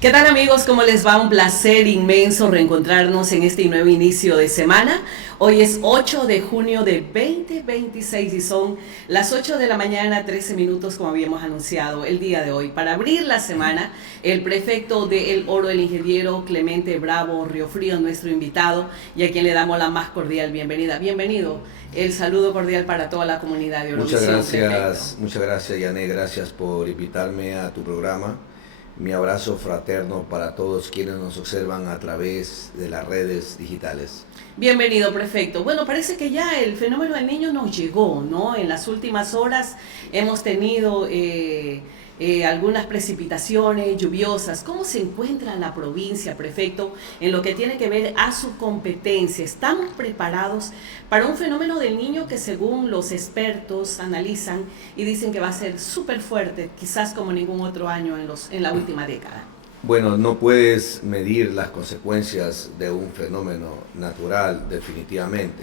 ¿Qué tal amigos? ¿Cómo les va? Un placer inmenso reencontrarnos en este nuevo inicio de semana. Hoy es 8 de junio de 2026 y son las 8 de la mañana, 13 minutos como habíamos anunciado el día de hoy. Para abrir la semana, el prefecto de El Oro, el ingeniero Clemente Bravo Riofrío, nuestro invitado y a quien le damos la más cordial bienvenida. Bienvenido. El saludo cordial para toda la comunidad de Eurovisión. Muchas gracias, Yané, gracias por invitarme a tu programa. Mi abrazo fraterno para todos quienes nos observan a través de las redes digitales. Bienvenido, prefecto. Bueno, parece que ya el fenómeno del niño nos llegó, ¿no? En las últimas horas hemos tenido algunas precipitaciones lluviosas. ¿Cómo se encuentra la provincia, prefecto, en lo que tiene que ver a su competencia? ¿Estamos preparados para un fenómeno del niño que según los expertos analizan y dicen que va a ser súper fuerte, quizás como ningún otro año en la última década? Bueno, no puedes medir las consecuencias de un fenómeno natural definitivamente.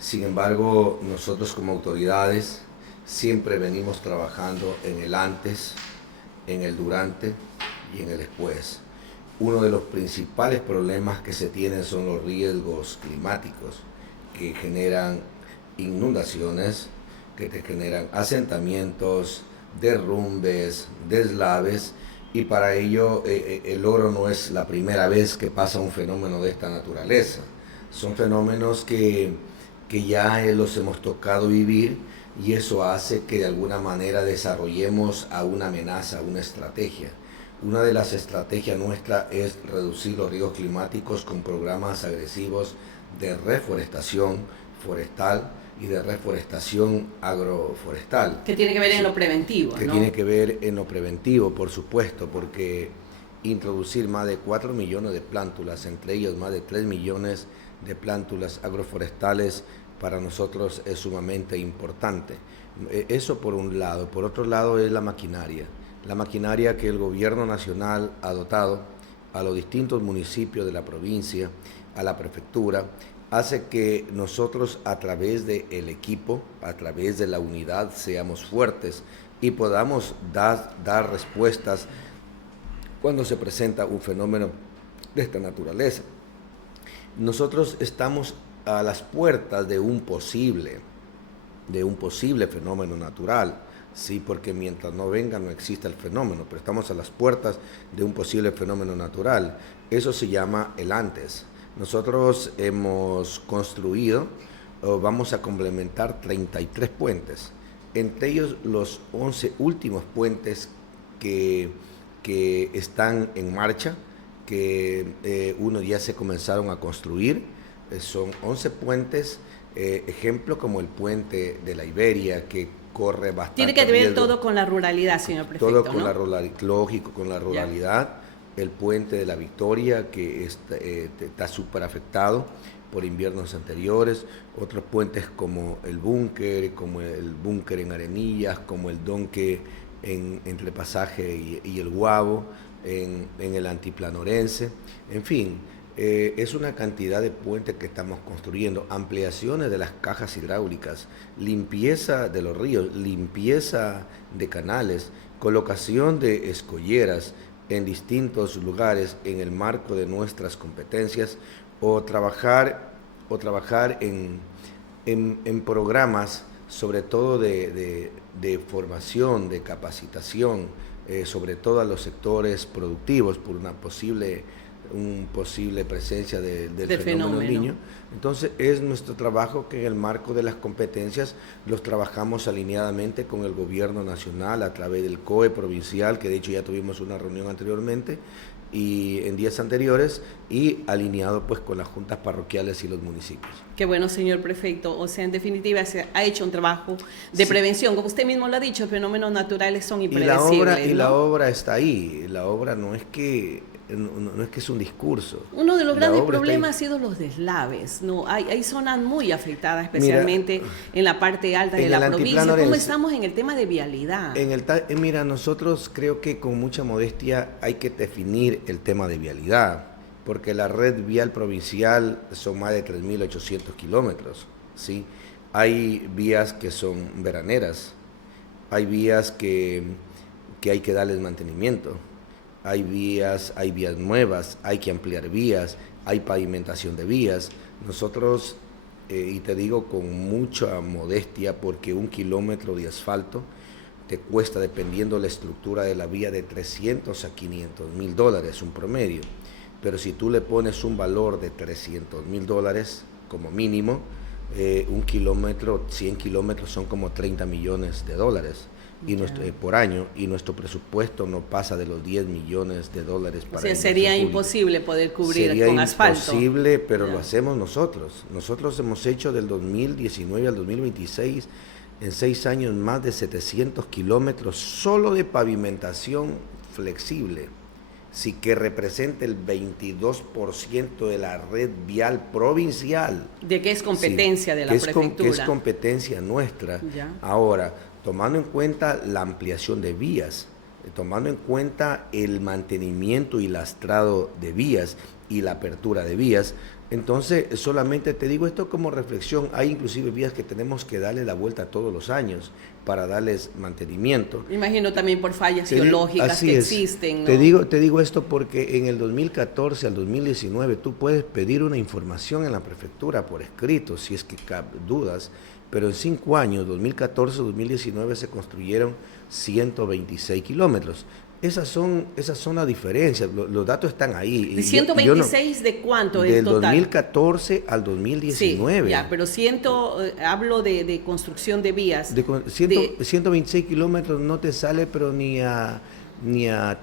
Sin embargo, nosotros como autoridades siempre venimos trabajando en el antes, en el durante y en el después. Uno de los principales problemas que se tienen son los riesgos climáticos que generan inundaciones, que te generan asentamientos, derrumbes, deslaves, y para ello el Oro no es la primera vez que pasa un fenómeno de esta naturaleza. Son fenómenos que ya los hemos tocado vivir, y eso hace que de alguna manera desarrollemos a una amenaza, una estrategia. Una de las estrategias nuestras es reducir los riesgos climáticos con programas agresivos de reforestación forestal y de reforestación agroforestal. Que tiene que ver en lo preventivo, Que ¿no? tiene que ver en lo preventivo, por supuesto, porque introducir más de 4 millones de plántulas, entre ellos más de 3 millones de plántulas agroforestales, para nosotros es sumamente importante. Eso por un lado. Por otro lado es la maquinaria que el gobierno nacional ha dotado a los distintos municipios de la provincia, a la prefectura, hace que nosotros a través del equipo, a través de la unidad, seamos fuertes y podamos dar respuestas cuando se presenta un fenómeno de esta naturaleza. Nosotros estamos a las puertas de un posible fenómeno natural, sí, porque mientras no venga no existe el fenómeno, pero estamos a las puertas de un posible fenómeno natural. Eso se llama el antes. Nosotros hemos construido, vamos a complementar 33 puentes, entre ellos los 11 últimos puentes que están en marcha, que unos ya se comenzaron a construir. Son 11 puentes, ejemplo como el puente de la Iberia, que corre bastante Tiene que ver riesgo. todo con la ruralidad, señor prefecto, Todo con ¿no? lógico, con la ruralidad. El puente de la Victoria, que está súper afectado por inviernos anteriores. Otros puentes como el búnker en Arenillas, como el Donque entre Pasaje y el Guabo, en el Altiplano Orense. En fin, es una cantidad de puentes que estamos construyendo, ampliaciones de las cajas hidráulicas, limpieza de los ríos, limpieza de canales, colocación de escolleras en distintos lugares en el marco de nuestras competencias, o trabajar en programas, sobre todo de formación, de capacitación, sobre todo a los sectores productivos por una posible presencia del fenómeno del niño. Entonces es nuestro trabajo que en el marco de las competencias los trabajamos alineadamente con el gobierno nacional a través del COE provincial, que de hecho ya tuvimos una reunión anteriormente y en días anteriores, y alineado pues con las juntas parroquiales y los municipios. Qué bueno, señor prefecto. O sea, en definitiva se ha hecho un trabajo de prevención. Como usted mismo lo ha dicho, fenómenos naturales son impredecibles. La obra está ahí. La obra no es que es un discurso. Uno de los grandes problemas ha sido los deslaves, ¿no? Hay zonas muy afectadas, especialmente en la parte alta de la provincia. ¿Cómo estamos en el tema de vialidad? Mira, nosotros creo que con mucha modestia hay que definir el tema de vialidad, porque la red vial provincial son más de 3.800 kilómetros, ¿sí? Hay vías que son veraneras, hay vías que hay que darles mantenimiento, hay vías nuevas, hay que ampliar vías, hay pavimentación de vías. Nosotros, y te digo con mucha modestia, porque 1 kilómetro de asfalto te cuesta, dependiendo la estructura de la vía, de 300 a 500 mil dólares, un promedio. Pero si tú le pones un valor de 300 mil dólares como mínimo, 1 kilómetro, 100 kilómetros son como 30 millones de dólares por año, y nuestro presupuesto no pasa de los 10 millones de dólares para... O sea, sería imposible poder cubrir con asfalto. Sería imposible, pero lo hacemos nosotros. Nosotros hemos hecho del 2019 al 2026, en 6 años, más de 700 kilómetros solo de pavimentación flexible, sí, que representa el 22% de la red vial provincial. ¿De qué es competencia de la prefectura? Que es competencia nuestra. Ya. Ahora, tomando en cuenta la ampliación de vías, tomando en cuenta el mantenimiento y lastrado de vías y la apertura de vías, entonces solamente te digo esto como reflexión. Hay inclusive vías que tenemos que darle la vuelta todos los años para darles mantenimiento. Imagino también por fallas geológicas que existen, ¿no? Te digo esto porque en el 2014 al 2019 tú puedes pedir una información en la prefectura por escrito, si es que dudas, pero en 5 años, 2014-2019, se construyeron 126 kilómetros. Esas son las diferencias, los datos están ahí. ¿De 126 de cuánto es total? Del 2014 al 2019. Sí, ya, pero hablo de construcción de vías. 126 kilómetros no te sale, pero ni a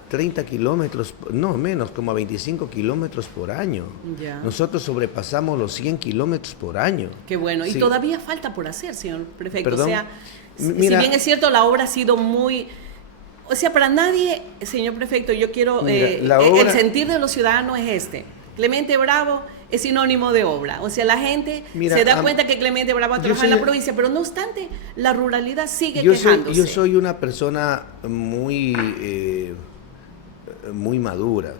30 kilómetros, no menos, como a 25 kilómetros por año. Ya. Nosotros sobrepasamos los 100 kilómetros por año. Qué bueno, sí. Y todavía falta por hacer, señor prefecto. ¿Perdón? O sea, Mira, si bien es cierto, la obra ha sido muy... O sea, para nadie, señor prefecto, yo quiero... el sentir de los ciudadanos es este. Clemente Bravo es sinónimo de obra. O sea, la gente se da cuenta que Clemente Bravo trabaja en la provincia, pero no obstante, la ruralidad sigue quejándose. Yo soy una persona muy madura.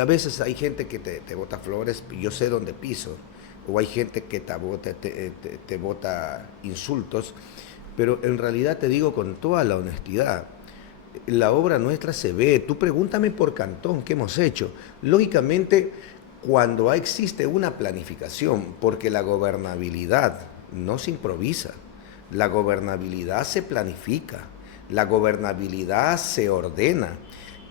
A veces hay gente que te bota flores, yo sé dónde piso, o hay gente que te bota insultos, pero en realidad te digo con toda la honestidad, la obra nuestra se ve. Tú pregúntame por cantón qué hemos hecho. Lógicamente, cuando existe una planificación, porque la gobernabilidad no se improvisa, la gobernabilidad se planifica, la gobernabilidad se ordena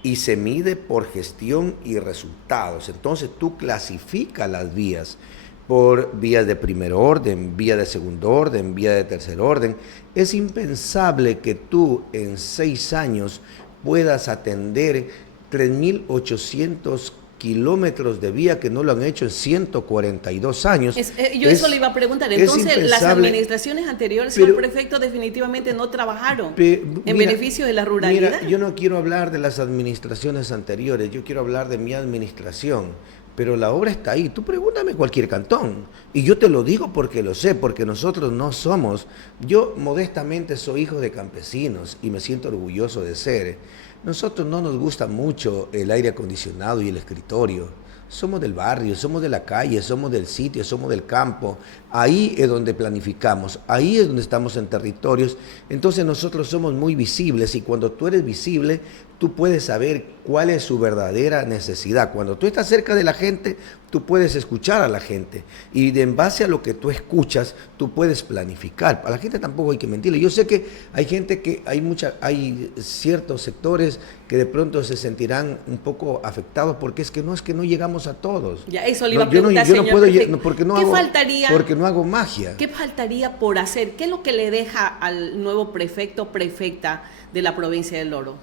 y se mide por gestión y resultados. Entonces tú clasificas las vías por vías de primer orden, vía de segundo orden, vía de tercer orden. Es impensable que tú en 6 años puedas atender 3.800 kilómetros de vía que no lo han hecho en 142 años. Eso le iba a preguntar. Entonces, las administraciones anteriores, señor prefecto, definitivamente no trabajaron en beneficio de la ruralidad. Mira, yo no quiero hablar de las administraciones anteriores, yo quiero hablar de mi administración. Pero la obra está ahí. Tú pregúntame cualquier cantón. Y yo te lo digo porque lo sé, porque nosotros no somos... Yo modestamente soy hijo de campesinos y me siento orgulloso de ser. Nosotros no nos gusta mucho el aire acondicionado y el escritorio. Somos del barrio, somos de la calle, somos del sitio, somos del campo. Ahí es donde planificamos, ahí es donde estamos en territorios. Entonces nosotros somos muy visibles y cuando tú eres visible, tú puedes saber cuál es su verdadera necesidad. Cuando tú estás cerca de la gente, tú puedes escuchar a la gente y en base a lo que tú escuchas, tú puedes planificar. A la gente tampoco hay que mentirle. Yo sé que hay gente hay ciertos sectores que de pronto se sentirán un poco afectados porque es que no llegamos a todos. Ya, eso le iba a preguntar, señor prefecto. ¿Qué faltaría? Porque no hago magia. ¿Qué faltaría por hacer? ¿Qué es lo que le deja al nuevo prefecto o prefecta de la provincia del Oro?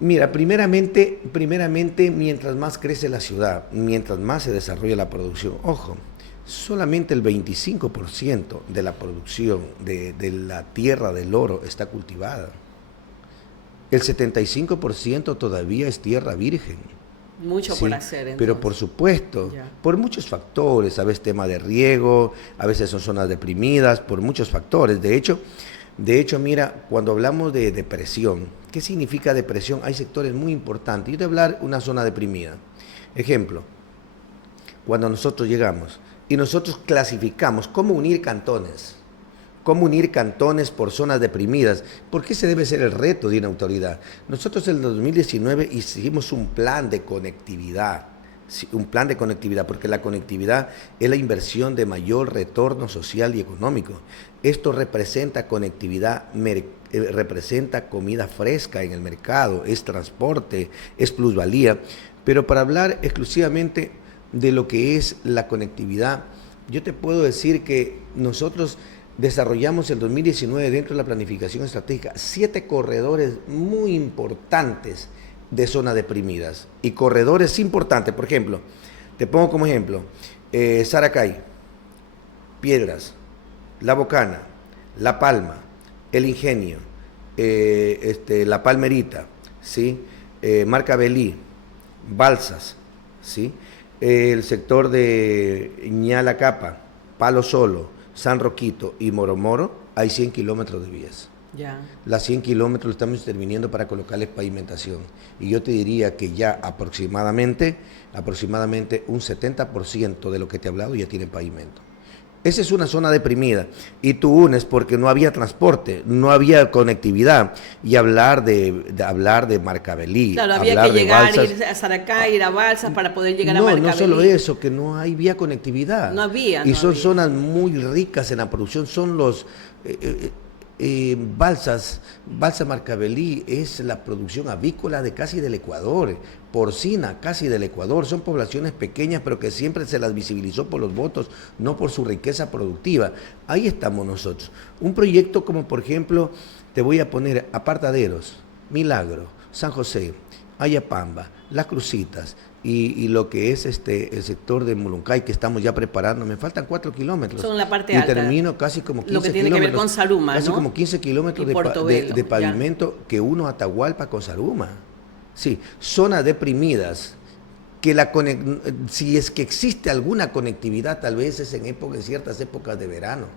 Mira, primeramente, mientras más crece la ciudad, mientras más se desarrolla la producción, ojo, solamente el 25% de la producción de la tierra del Oro está cultivada. El 75% todavía es tierra virgen. Mucho por hacer, entonces. Pero por supuesto, por muchos factores, a veces tema de riego, a veces son zonas deprimidas, por muchos factores. De hecho, mira, cuando hablamos de depresión, ¿qué significa depresión? Hay sectores muy importantes. Yo te voy a hablar de una zona deprimida. Ejemplo, cuando nosotros llegamos y nosotros clasificamos cómo unir cantones, cómo unir cantones por zonas deprimidas. ¿Por qué ese debe ser el reto de una autoridad? Nosotros en el 2019 hicimos un plan de conectividad. Un plan de conectividad, porque la conectividad es la inversión de mayor retorno social y económico. Esto representa conectividad, representa comida fresca en el mercado, es transporte, es plusvalía. Pero para hablar exclusivamente de lo que es la conectividad, yo te puedo decir que nosotros desarrollamos en 2019 dentro de la planificación estratégica 7 corredores muy importantes de zonas deprimidas y corredores importantes. Por ejemplo, te pongo como ejemplo Saracay, Piedras, La Bocana, La Palma, El Ingenio, La Palmerita, ¿sí? Marcabelí, Balsas, ¿sí? El sector de Ñalacapa, Palo Solo, San Roquito y Moromoro, hay 100 kilómetros de vías. Ya. Las 100 kilómetros lo estamos interviniendo para colocarles pavimentación. Y yo te diría que ya aproximadamente un 70% de lo que te he hablado ya tiene pavimento. Esa es una zona deprimida y tú unes porque no había transporte, no había conectividad y hablar de Marcabelí. Claro, había que llegar, ir a Saracay, ir a Balsas para poder llegar a Marcabelí. No solo eso, que no había conectividad. No había. Y son zonas muy ricas en la producción, son los... Balsas Marcabelí es la producción avícola de casi del Ecuador, porcina casi del Ecuador, son poblaciones pequeñas pero que siempre se las visibilizó por los votos, no por su riqueza productiva. Ahí estamos nosotros. Un proyecto como por ejemplo, te voy a poner Apartaderos, Milagro, San José, Ayapamba, Las Crucitas, y lo que es el sector de Muluncay que estamos ya preparando, me faltan 4 kilómetros. Son la parte alta. Y termino casi como 15 kilómetros. Lo que tiene que ver con Saruma, casi ¿no? como 15 kilómetros de pavimento que uno a Atahualpa con Saruma. Sí, zonas deprimidas, que si es que existe alguna conectividad, tal vez es en ciertas épocas de verano.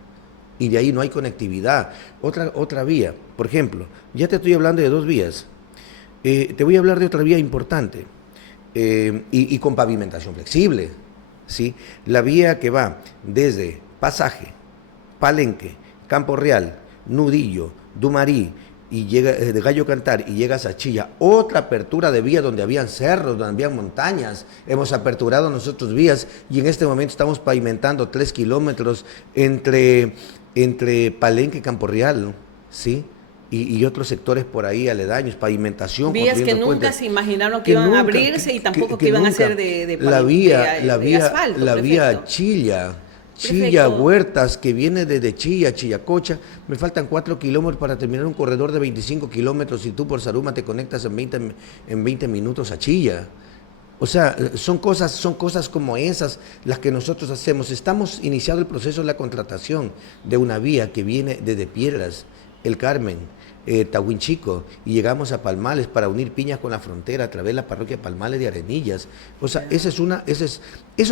Y de ahí no hay conectividad. Otra vía, por ejemplo, ya te estoy hablando de 2 vías. Te voy a hablar de otra vía importante. Y con pavimentación flexible, ¿sí? La vía que va desde Pasaje, Palenque, Campo Real, Nudillo, Dumarí, y llega de Gallo Cantar y llegas a Chilla, otra apertura de vía donde habían cerros, donde habían montañas. Hemos aperturado nosotros vías y en este momento estamos pavimentando 3 kilómetros entre Palenque y Campo Real, ¿no? ¿Sí? Y otros sectores por ahí aledaños, pavimentación. Vías que nunca puentes, se imaginaron que iban a abrirse y tampoco que iban a ser de asfalto. La vía Chilla, Huertas, que viene desde Chillacocha, me faltan 4 kilómetros para terminar un corredor de 25 kilómetros y tú por Saruma te conectas en 20 minutos a Chilla. O sea, son cosas como esas las que nosotros hacemos. Estamos iniciando el proceso de la contratación de una vía que viene desde Piedras, El Carmen, Tahuinchico, y llegamos a Palmales para unir Piñas con la frontera a través de la parroquia Palmales de Arenillas. O sea, eso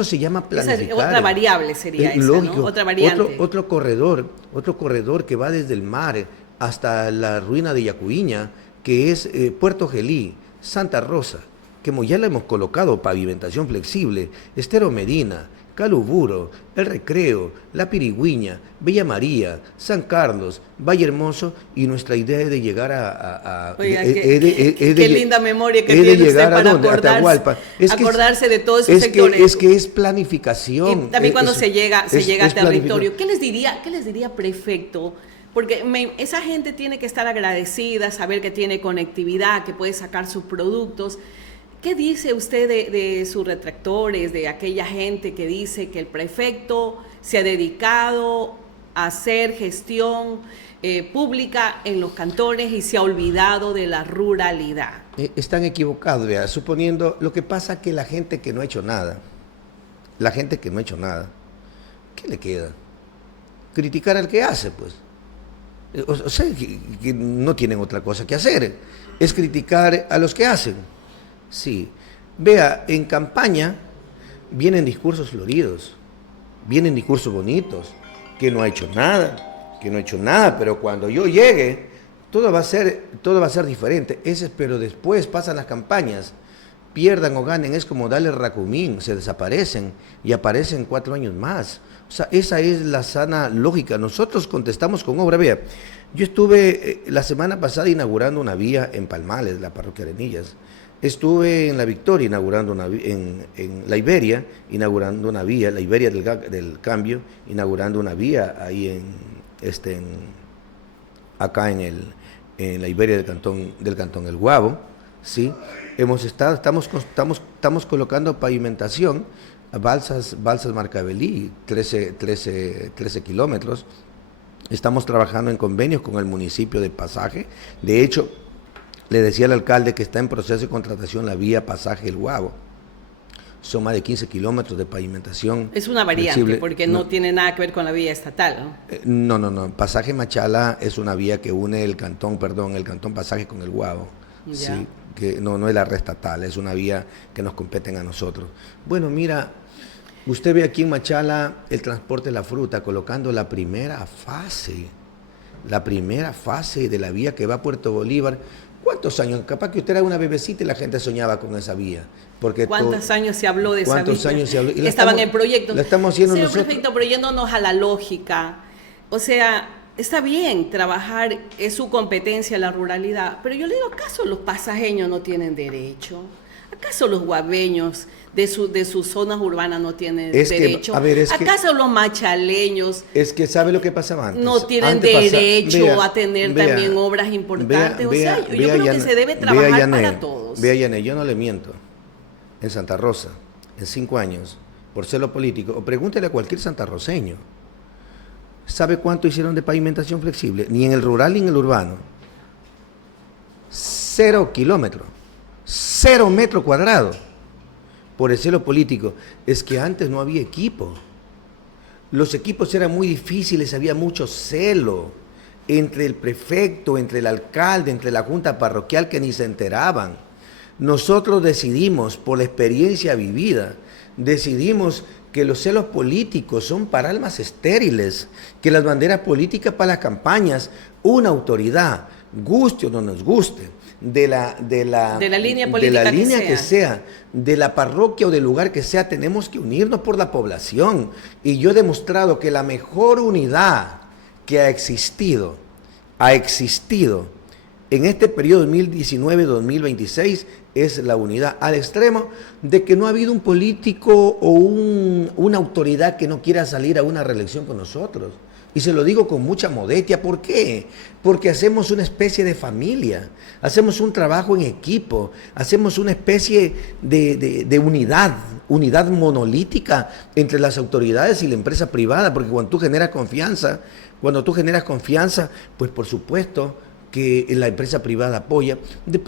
se llama planificar. Esa es otra variable sería esa, lógico, ¿no? Otra variante. Otro corredor que va desde el mar hasta la ruina de Yacuiña, que es Puerto Gelí, Santa Rosa, que ya le hemos colocado pavimentación flexible, Estero Medina, Caluburo, El Recreo, La Pirigüiña, Villa María, San Carlos, Valle Hermoso, y nuestra idea es de llegar Oigan, qué linda memoria que tiene usted para acordarse de todos esos sectores. Es que es planificación. Y también cuando se llega a territorio. ¿Qué les diría, prefecto? Porque esa gente tiene que estar agradecida, saber que tiene conectividad, que puede sacar sus productos. ¿Qué dice usted de sus retractores, de aquella gente que dice que el prefecto se ha dedicado a hacer gestión pública en los cantones y se ha olvidado de la ruralidad? Están equivocados, vea, suponiendo, lo que pasa que la gente que no ha hecho nada, ¿qué le queda? Criticar al que hace, pues. O sea, que no tienen otra cosa que hacer, es criticar a los que hacen. Sí, vea, en campaña vienen discursos floridos, vienen discursos bonitos, que no ha hecho nada, pero cuando yo llegue, todo va a ser diferente. Pero después pasan las campañas pierdan o ganen, es como darle racumín, se desaparecen y aparecen 4 años más. O sea, esa es la sana lógica. Nosotros contestamos con obra. Vea, yo estuve la semana pasada inaugurando una vía en Palmales, la parroquia Arenillas. Estuve en La Victoria inaugurando en La Iberia, inaugurando una vía, La Iberia del Cambio, inaugurando una vía ahí acá en la Iberia del cantón El Guabo, ¿sí? Estamos colocando pavimentación, balsas Marcabelí, 13 kilómetros. Estamos trabajando en convenios con el municipio de Pasaje. De hecho, le decía al alcalde que está en proceso de contratación la vía Pasaje El Guabo. Son más de 15 kilómetros de pavimentación. Es una variante, flexible, porque no tiene nada que ver con la vía estatal, ¿no? No. Pasaje Machala es una vía que une el cantón Pasaje con El Guabo. Sí, que no es la red estatal, es una vía que nos competen a nosotros. Bueno, mira, usted ve aquí en Machala el transporte de la fruta, colocando la primera fase de la vía que va a Puerto Bolívar. ¿Cuántos años? Capaz que usted era una bebecita y la gente soñaba con esa vía. ¿Cuántos años se habló de esa vía? ¿Cuántos años se habló? Estaban en proyectos. La estamos haciendo Señor nosotros. Prefecto, pero yéndonos a la lógica. O sea, está bien trabajar, es su competencia la ruralidad, pero yo le digo, ¿acaso los pasajeños no tienen derecho? ¿Acaso los guabeños de sus zonas urbanas no tienen derecho? ¿Acaso los machaleños? Es que ¿sabe lo que pasaba antes? No tienen derecho a tener también obras importantes. Yo creo que se debe trabajar para todos. Vea, Yané, yo no le miento. En Santa Rosa, en 5 años, por celo político, o pregúntele a cualquier santarroceño, ¿sabe cuánto hicieron de pavimentación flexible? Ni en el rural ni en el urbano. 0 kilómetros. 0 metro cuadrado. Por el celo político. Es que antes no había equipo. Los equipos eran muy difíciles, había mucho celo entre el prefecto, entre el alcalde, entre la junta parroquial, que ni se enteraban. Nosotros decidimos, por la experiencia vivida, decidimos que los celos políticos son para almas estériles, que las banderas políticas para las campañas, una autoridad, guste o no nos guste, de la línea política que sea, de la parroquia o del lugar que sea, tenemos que unirnos por la población. Y yo he demostrado que la mejor unidad que ha existido en este periodo 2019-2026 es la unidad, al extremo de que no ha habido un político o una autoridad que no quiera salir a una reelección con nosotros. Y se lo digo con mucha modestia. ¿Por qué? Porque hacemos una especie de familia, hacemos un trabajo en equipo, hacemos una especie de unidad monolítica entre las autoridades y la empresa privada, porque cuando tú generas confianza, pues por supuesto que la empresa privada apoya.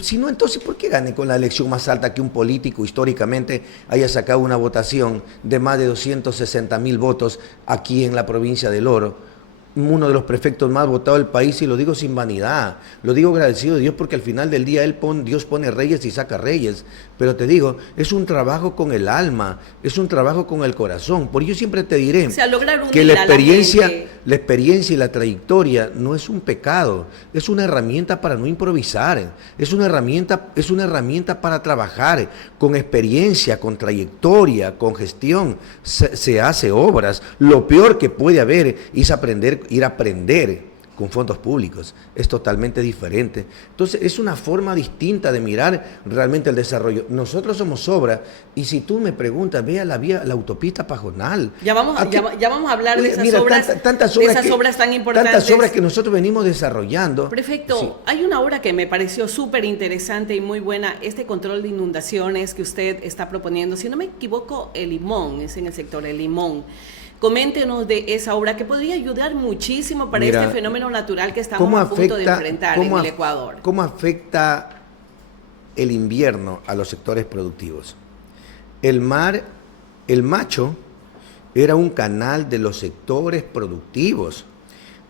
Si no, entonces, ¿por qué gane con la elección más alta que un político históricamente haya sacado una votación de más de 260,000 votos aquí en la provincia del Oro? Uno de los prefectos más votados del país, y lo digo sin vanidad, lo digo agradecido de Dios, porque al final del día Dios pone reyes y saca reyes. Pero te digo, es un trabajo con el alma, es un trabajo con el corazón. Por ello siempre te diré que la experiencia y la trayectoria no es un pecado, es una herramienta para no improvisar, es una herramienta para trabajar con experiencia, con trayectoria, con gestión. Se hace obras. Lo peor que puede haber es ir a aprender con fondos públicos. Es totalmente diferente. Entonces, es una forma distinta de mirar realmente el desarrollo. Nosotros somos obra, y si tú me preguntas, vea la autopista Pajonal. Ya vamos a hablar de esas obras, tantas obras tan importantes. Tantas obras que nosotros venimos desarrollando. Prefecto, sí. Hay una obra que me pareció súper interesante y muy buena, este control de inundaciones que usted está proponiendo. Si no me equivoco, El Limón, es en el sector El Limón. Coméntenos de esa obra que podría ayudar muchísimo para este fenómeno natural que estamos a punto de enfrentar en el Ecuador. ¿Cómo afecta el invierno a los sectores productivos? El Macho era un canal de los sectores productivos,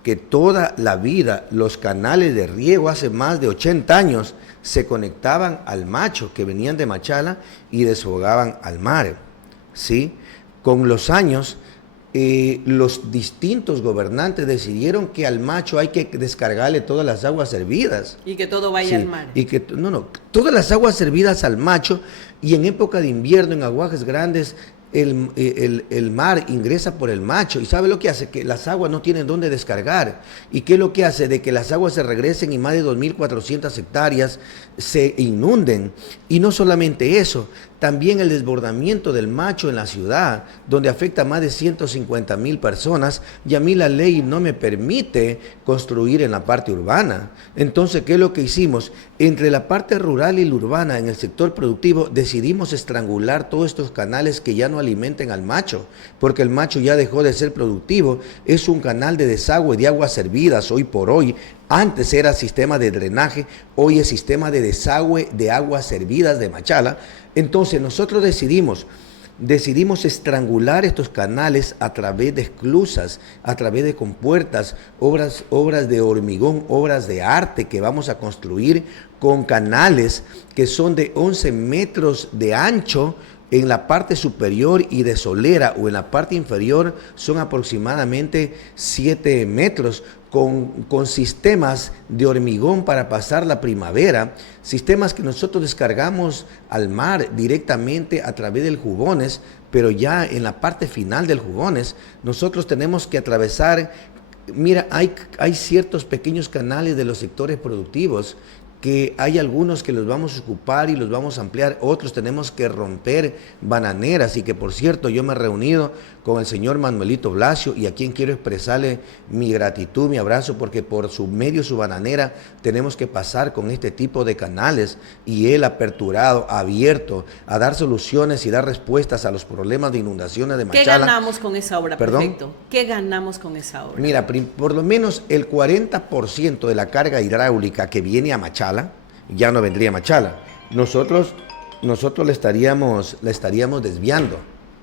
que toda la vida los canales de riego hace más de 80 años se conectaban al Macho, que venían de Machala y desfogaban al mar, ¿sí? Con los años los distintos gobernantes decidieron que al Macho hay que descargarle todas las aguas servidas. Y que todo vaya al mar. Y que, todas las aguas servidas al Macho, y en época de invierno, en aguajes grandes, el mar ingresa por el Macho. ¿Y sabe lo que hace? Que las aguas no tienen dónde descargar. ¿Y qué es lo que hace? De que las aguas se regresen y más de 2.400 hectáreas se inunden. Y no solamente eso, también el desbordamiento del Macho en la ciudad, donde afecta a más de 150.000 personas, y a mí la ley no me permite construir en la parte urbana. Entonces, ¿qué es lo que hicimos? Entre la parte rural y la urbana, en el sector productivo, decidimos estrangular todos estos canales que ya no alimenten al Macho, porque el Macho ya dejó de ser productivo, es un canal de desagüe de aguas servidas hoy por hoy. Antes era sistema de drenaje, hoy es sistema de desagüe de aguas servidas de Machala. Entonces nosotros decidimos estrangular estos canales a través de esclusas, a través de compuertas, obras de hormigón, obras de arte que vamos a construir con canales que son de 11 metros de ancho en la parte superior y de solera, o en la parte inferior son aproximadamente 7 metros, con sistemas de hormigón para pasar la primavera, sistemas que nosotros descargamos al mar directamente a través del Jugones, pero ya en la parte final del Jugones nosotros tenemos que atravesar. Mira, hay ciertos pequeños canales de los sectores productivos que hay algunos que los vamos a ocupar y los vamos a ampliar, otros tenemos que romper bananeras, y que por cierto yo me he reunido con el señor Manuelito Blasio, y a quien quiero expresarle mi gratitud, mi abrazo, porque por su medio, su bananera, tenemos que pasar con este tipo de canales, y él aperturado, abierto a dar soluciones y dar respuestas a los problemas de inundaciones de Machala. ¿Qué ganamos con esa obra? ¿Perdón? Perfecto. ¿Qué ganamos con esa obra? Mira, por lo menos el 40% de la carga hidráulica que viene a Machala ya no vendría a Machala. Nosotros la estaríamos desviando.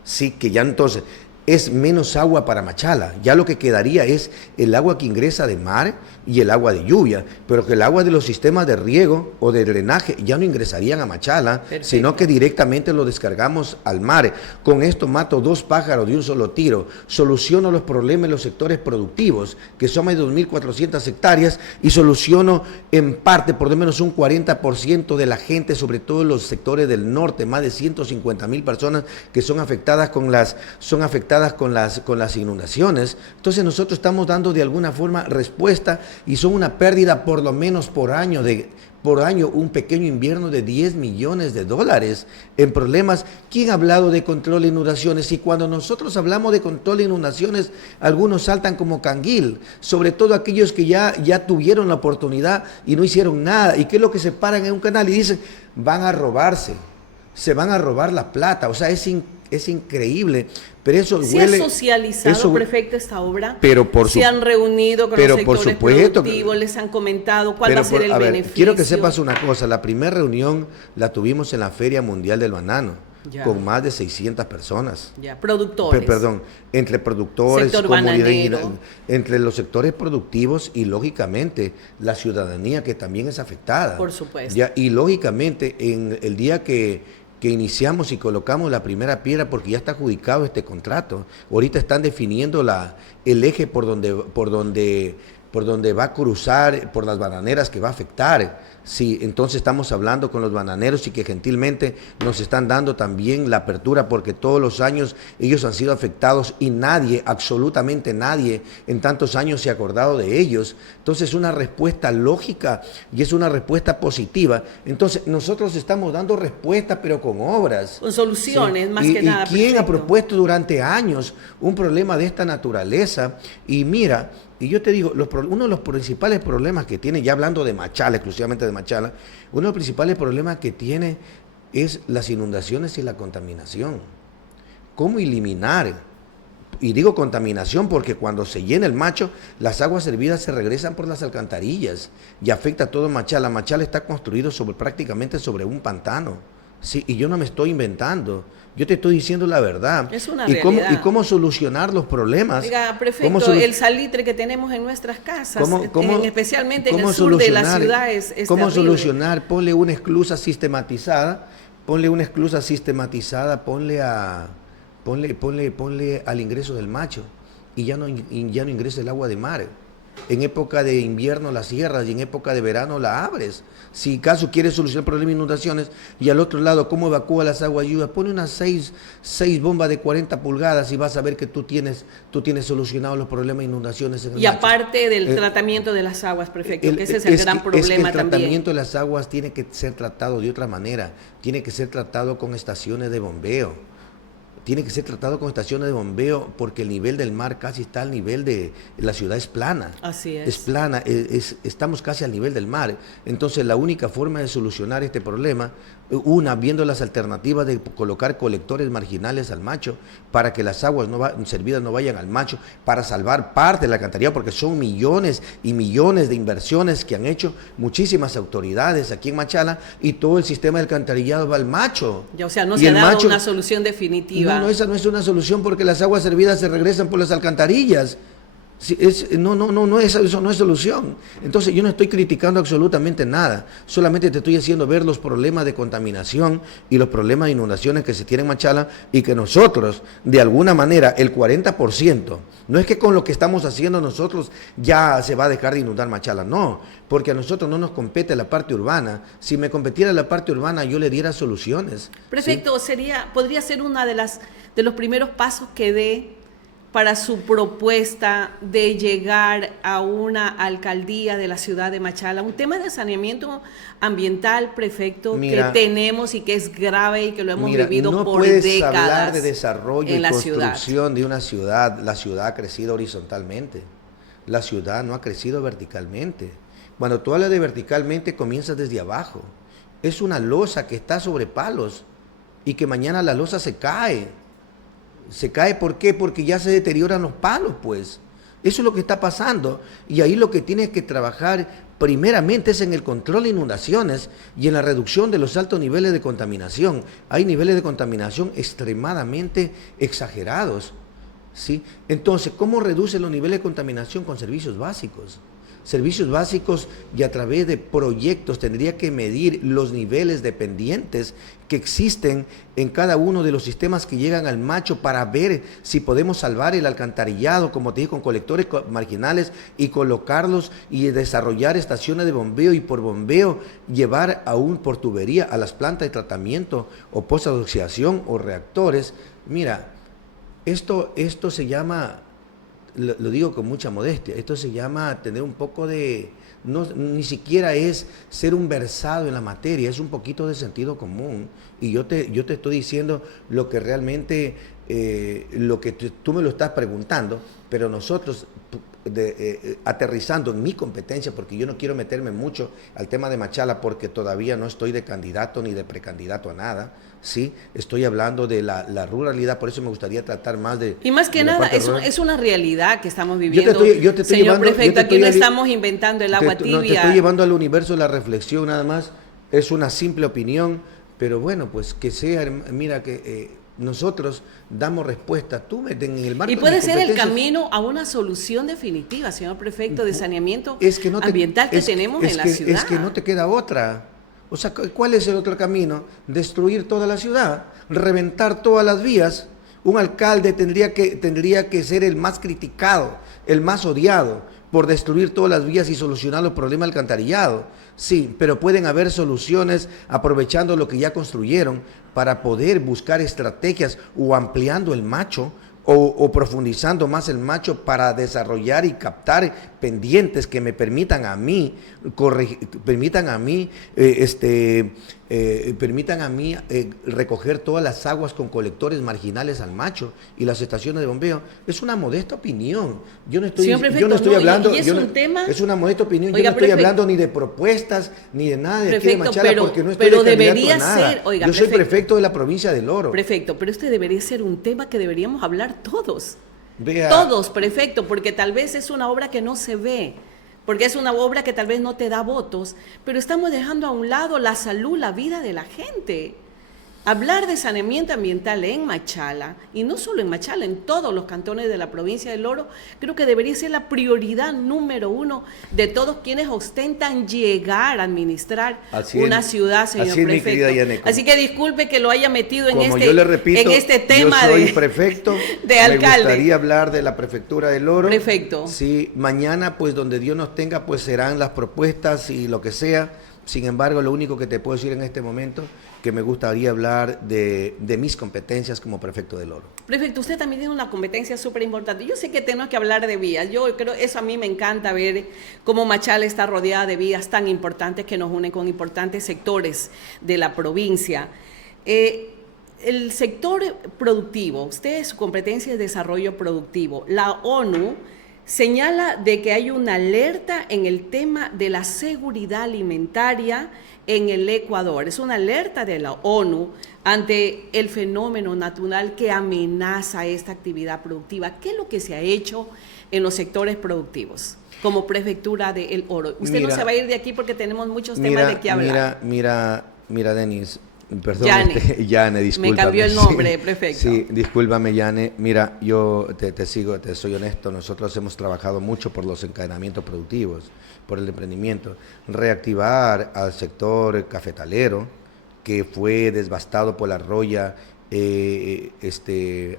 Sí, que ya entonces es menos agua para Machala. Ya lo que quedaría es el agua que ingresa de mar y el agua de lluvia, pero que el agua de los sistemas de riego o de drenaje ya no ingresarían a Machala, sino que directamente lo descargamos al mar. Con esto mato 2 pájaros de un solo tiro. Soluciono los problemas en los sectores productivos, que son más de 2.400 hectáreas, y soluciono en parte, por lo menos un 40% de la gente, sobre todo en los sectores del norte, más de 150.000 personas que son afectadas con las inundaciones. Entonces nosotros estamos dando de alguna forma respuesta, y son una pérdida por lo menos por año un pequeño invierno de $10 millones en problemas. ¿Quién ha hablado de control de inundaciones? Y cuando nosotros hablamos de control de inundaciones, algunos saltan como canguil, sobre todo aquellos que ya tuvieron la oportunidad y no hicieron nada. ¿Y qué es lo que se paran en un canal y dicen? Van a robarse, se van a robar la plata. O sea, es increíble, pero eso ¿Se huele... ha socializado, prefecto, esta obra? ¿Se han reunido con los sectores productivos? ¿Les han comentado cuál va a ser el beneficio? Quiero que sepas una cosa, la primera reunión la tuvimos en la Feria Mundial del Banano, con más de 600 personas. Productores. Entre productores, comunidades, entre los sectores productivos y, lógicamente, la ciudadanía, que también es afectada. Por supuesto. Y, lógicamente, en el día que iniciamos y colocamos la primera piedra, porque ya está adjudicado este contrato. Ahorita están definiendo el eje por donde va a cruzar, por las bananeras que va a afectar. Sí, entonces estamos hablando con los bananeros, y que gentilmente nos están dando también la apertura, porque todos los años ellos han sido afectados y nadie, absolutamente nadie, en tantos años se ha acordado de ellos. Entonces es una respuesta lógica y es una respuesta positiva. Entonces nosotros estamos dando respuesta, pero con obras. Con soluciones, ¿sí? Más que nada. ¿Y quién ha propuesto durante años un problema de esta naturaleza? Y mira, y yo te digo, uno de los principales problemas que tiene, ya hablando de Machala, exclusivamente de Machala, uno de los principales problemas que tiene es las inundaciones y la contaminación. ¿Cómo eliminar? Y digo contaminación porque cuando se llena el Macho, las aguas servidas se regresan por las alcantarillas y afecta a todo Machala. Machala está construido prácticamente sobre un pantano. Sí, y yo no me estoy inventando. Yo te estoy diciendo la verdad. Es una realidad. ¿Y cómo solucionar los problemas? Oiga, prefecto, el salitre que tenemos en nuestras casas, especialmente en el sur de la ciudad, es ¿cómo terrible. Solucionar? Ponle una esclusa sistematizada, ponle ponle al ingreso del Macho y ya no ingresa el agua de mar. En época de invierno la cierras y en época de verano la abres. Si caso quieres solucionar el problema de inundaciones, y al otro lado, ¿cómo evacúa las aguas lluvias? Pone unas 6 bombas de 40 pulgadas y vas a ver que tú tienes solucionados los problemas de inundaciones en el Y Macho. Aparte del tratamiento de las aguas, prefecto, que ese es el gran problema es que el también. tratamiento de las aguas tiene que ser tratado de otra manera. Tiene que ser tratado con estaciones de bombeo. Tiene que ser tratado con estaciones de bombeo porque el nivel del mar casi está al nivel de... La ciudad es plana. Así es. Es plana, estamos casi al nivel del mar. Entonces la única forma de solucionar este problema, viendo las alternativas de colocar colectores marginales al Macho para que las aguas servidas no vayan al Macho, para salvar parte del alcantarillado, porque son millones y millones de inversiones que han hecho muchísimas autoridades aquí en Machala y todo el sistema del alcantarillado va al Macho. Ya, o sea, no se ha dado una solución definitiva. No, esa no es una solución porque las aguas servidas se regresan por las alcantarillas. Eso no es solución. Entonces yo no estoy criticando absolutamente nada, solamente te estoy haciendo ver los problemas de contaminación y los problemas de inundaciones que se tienen en Machala y que nosotros, de alguna manera, el 40%, no es que con lo que estamos haciendo nosotros ya se va a dejar de inundar Machala, no, porque a nosotros no nos compete la parte urbana. Si me competiera la parte urbana yo le diera soluciones. Prefecto, ¿sí? Podría ser una de los primeros pasos que dé para su propuesta de llegar a una alcaldía de la ciudad de Machala, un tema de saneamiento ambiental, prefecto, que tenemos y que es grave y que lo hemos vivido por décadas. No puedes hablar de desarrollo y construcción de una ciudad. La ciudad ha crecido horizontalmente, la ciudad no ha crecido verticalmente. Cuando tú hablas de verticalmente, comienzas desde abajo. Es una losa que está sobre palos y que mañana la losa se cae. ¿Se cae por qué? Porque ya se deterioran los palos, pues. Eso es lo que está pasando. Y ahí lo que tienes que trabajar primeramente es en el control de inundaciones y en la reducción de los altos niveles de contaminación. Hay niveles de contaminación extremadamente exagerados, ¿sí? Entonces, ¿cómo reduce los niveles de contaminación? Con servicios básicos. Servicios básicos y a través de proyectos tendría que medir los niveles de pendientes que existen en cada uno de los sistemas que llegan al Macho para ver si podemos salvar el alcantarillado, como te dije, con colectores marginales y colocarlos y desarrollar estaciones de bombeo y por bombeo llevar aún por tubería a las plantas de tratamiento o pozas de oxidación o reactores. Mira, esto se llama... Lo digo con mucha modestia, esto se llama tener un poco de, ni siquiera es ser un versado en la materia, es un poquito de sentido común. Y yo te estoy diciendo lo que realmente, lo que tú me lo estás preguntando, pero nosotros, aterrizando en mi competencia, porque yo no quiero meterme mucho al tema de Machala, porque todavía no estoy de candidato ni de precandidato a nada, ¿sí? Estoy hablando de la ruralidad, por eso me gustaría tratar más de... Y más que nada, es una realidad que estamos viviendo. Señor prefecto, aquí no estamos inventando el agua tibia. No, te estoy llevando al universo de la reflexión nada más, es una simple opinión, pero bueno, pues que sea, mira que... nosotros damos respuesta, tú metes en el marco. Y puede ser el camino a una solución definitiva, señor prefecto, de saneamiento ambiental que tenemos en la ciudad. Es que no te queda otra. O sea, ¿cuál es el otro camino? Destruir toda la ciudad, reventar todas las vías. Un alcalde tendría que ser el más criticado, el más odiado por destruir todas las vías y solucionar los problemas del alcantarillado. Sí, pero pueden haber soluciones aprovechando lo que ya construyeron para poder buscar estrategias o ampliando el Macho o profundizando más el Macho para desarrollar y captar pendientes que me permitan a mí recoger todas las aguas con colectores marginales al Macho y las estaciones de bombeo. Es una modesta opinión. Yo no estoy hablando. Es una modesta opinión. Oiga, yo no estoy hablando ni de propuestas ni de nada de aquí de Machala, porque no estoy de candidato a nada. Yo soy prefecto de la provincia del Oro. Prefecto, pero este debería ser un tema que deberíamos hablar todos. Todos, prefecto, porque tal vez es una obra que no se ve, porque es una obra que tal vez no te da votos, pero estamos dejando a un lado la salud, la vida de la gente. hablar de saneamiento ambiental en Machala, y no solo en Machala, en todos los cantones de la provincia del Oro, creo que debería ser la prioridad número uno de todos quienes ostentan llegar a administrar una ciudad, señor prefecto. Así que disculpe que lo haya metido en este tema yo soy prefecto, de alcalde. Me gustaría hablar de la prefectura del Oro. Prefecto. Sí, mañana, pues donde Dios nos tenga, pues serán las propuestas y lo que sea. Sin embargo, lo único que te puedo decir en este momento, que me gustaría hablar de mis competencias como prefecto del Oro. Prefecto, usted también tiene una competencia súper importante. Yo sé que tenemos que hablar de vías. Yo creo, eso a mí me encanta ver cómo Machala está rodeada de vías tan importantes que nos unen con importantes sectores de la provincia. El sector productivo, usted, su competencia es desarrollo productivo. La ONU señala de que hay una alerta en el tema de la seguridad alimentaria en el Ecuador. Es una alerta de la ONU ante el fenómeno natural que amenaza esta actividad productiva. ¿Qué es lo que se ha hecho en los sectores productivos como prefectura de El Oro? Usted no se va a ir de aquí porque tenemos muchos temas de qué hablar. Mira, Denis. Perdón, Yane, discúlpame. Me cambió el nombre, prefecto. Sí, discúlpame, Yane. Mira, yo te sigo, te soy honesto. Nosotros hemos trabajado mucho por los encadenamientos productivos, por el emprendimiento. Reactivar al sector cafetalero, que fue devastado por la roya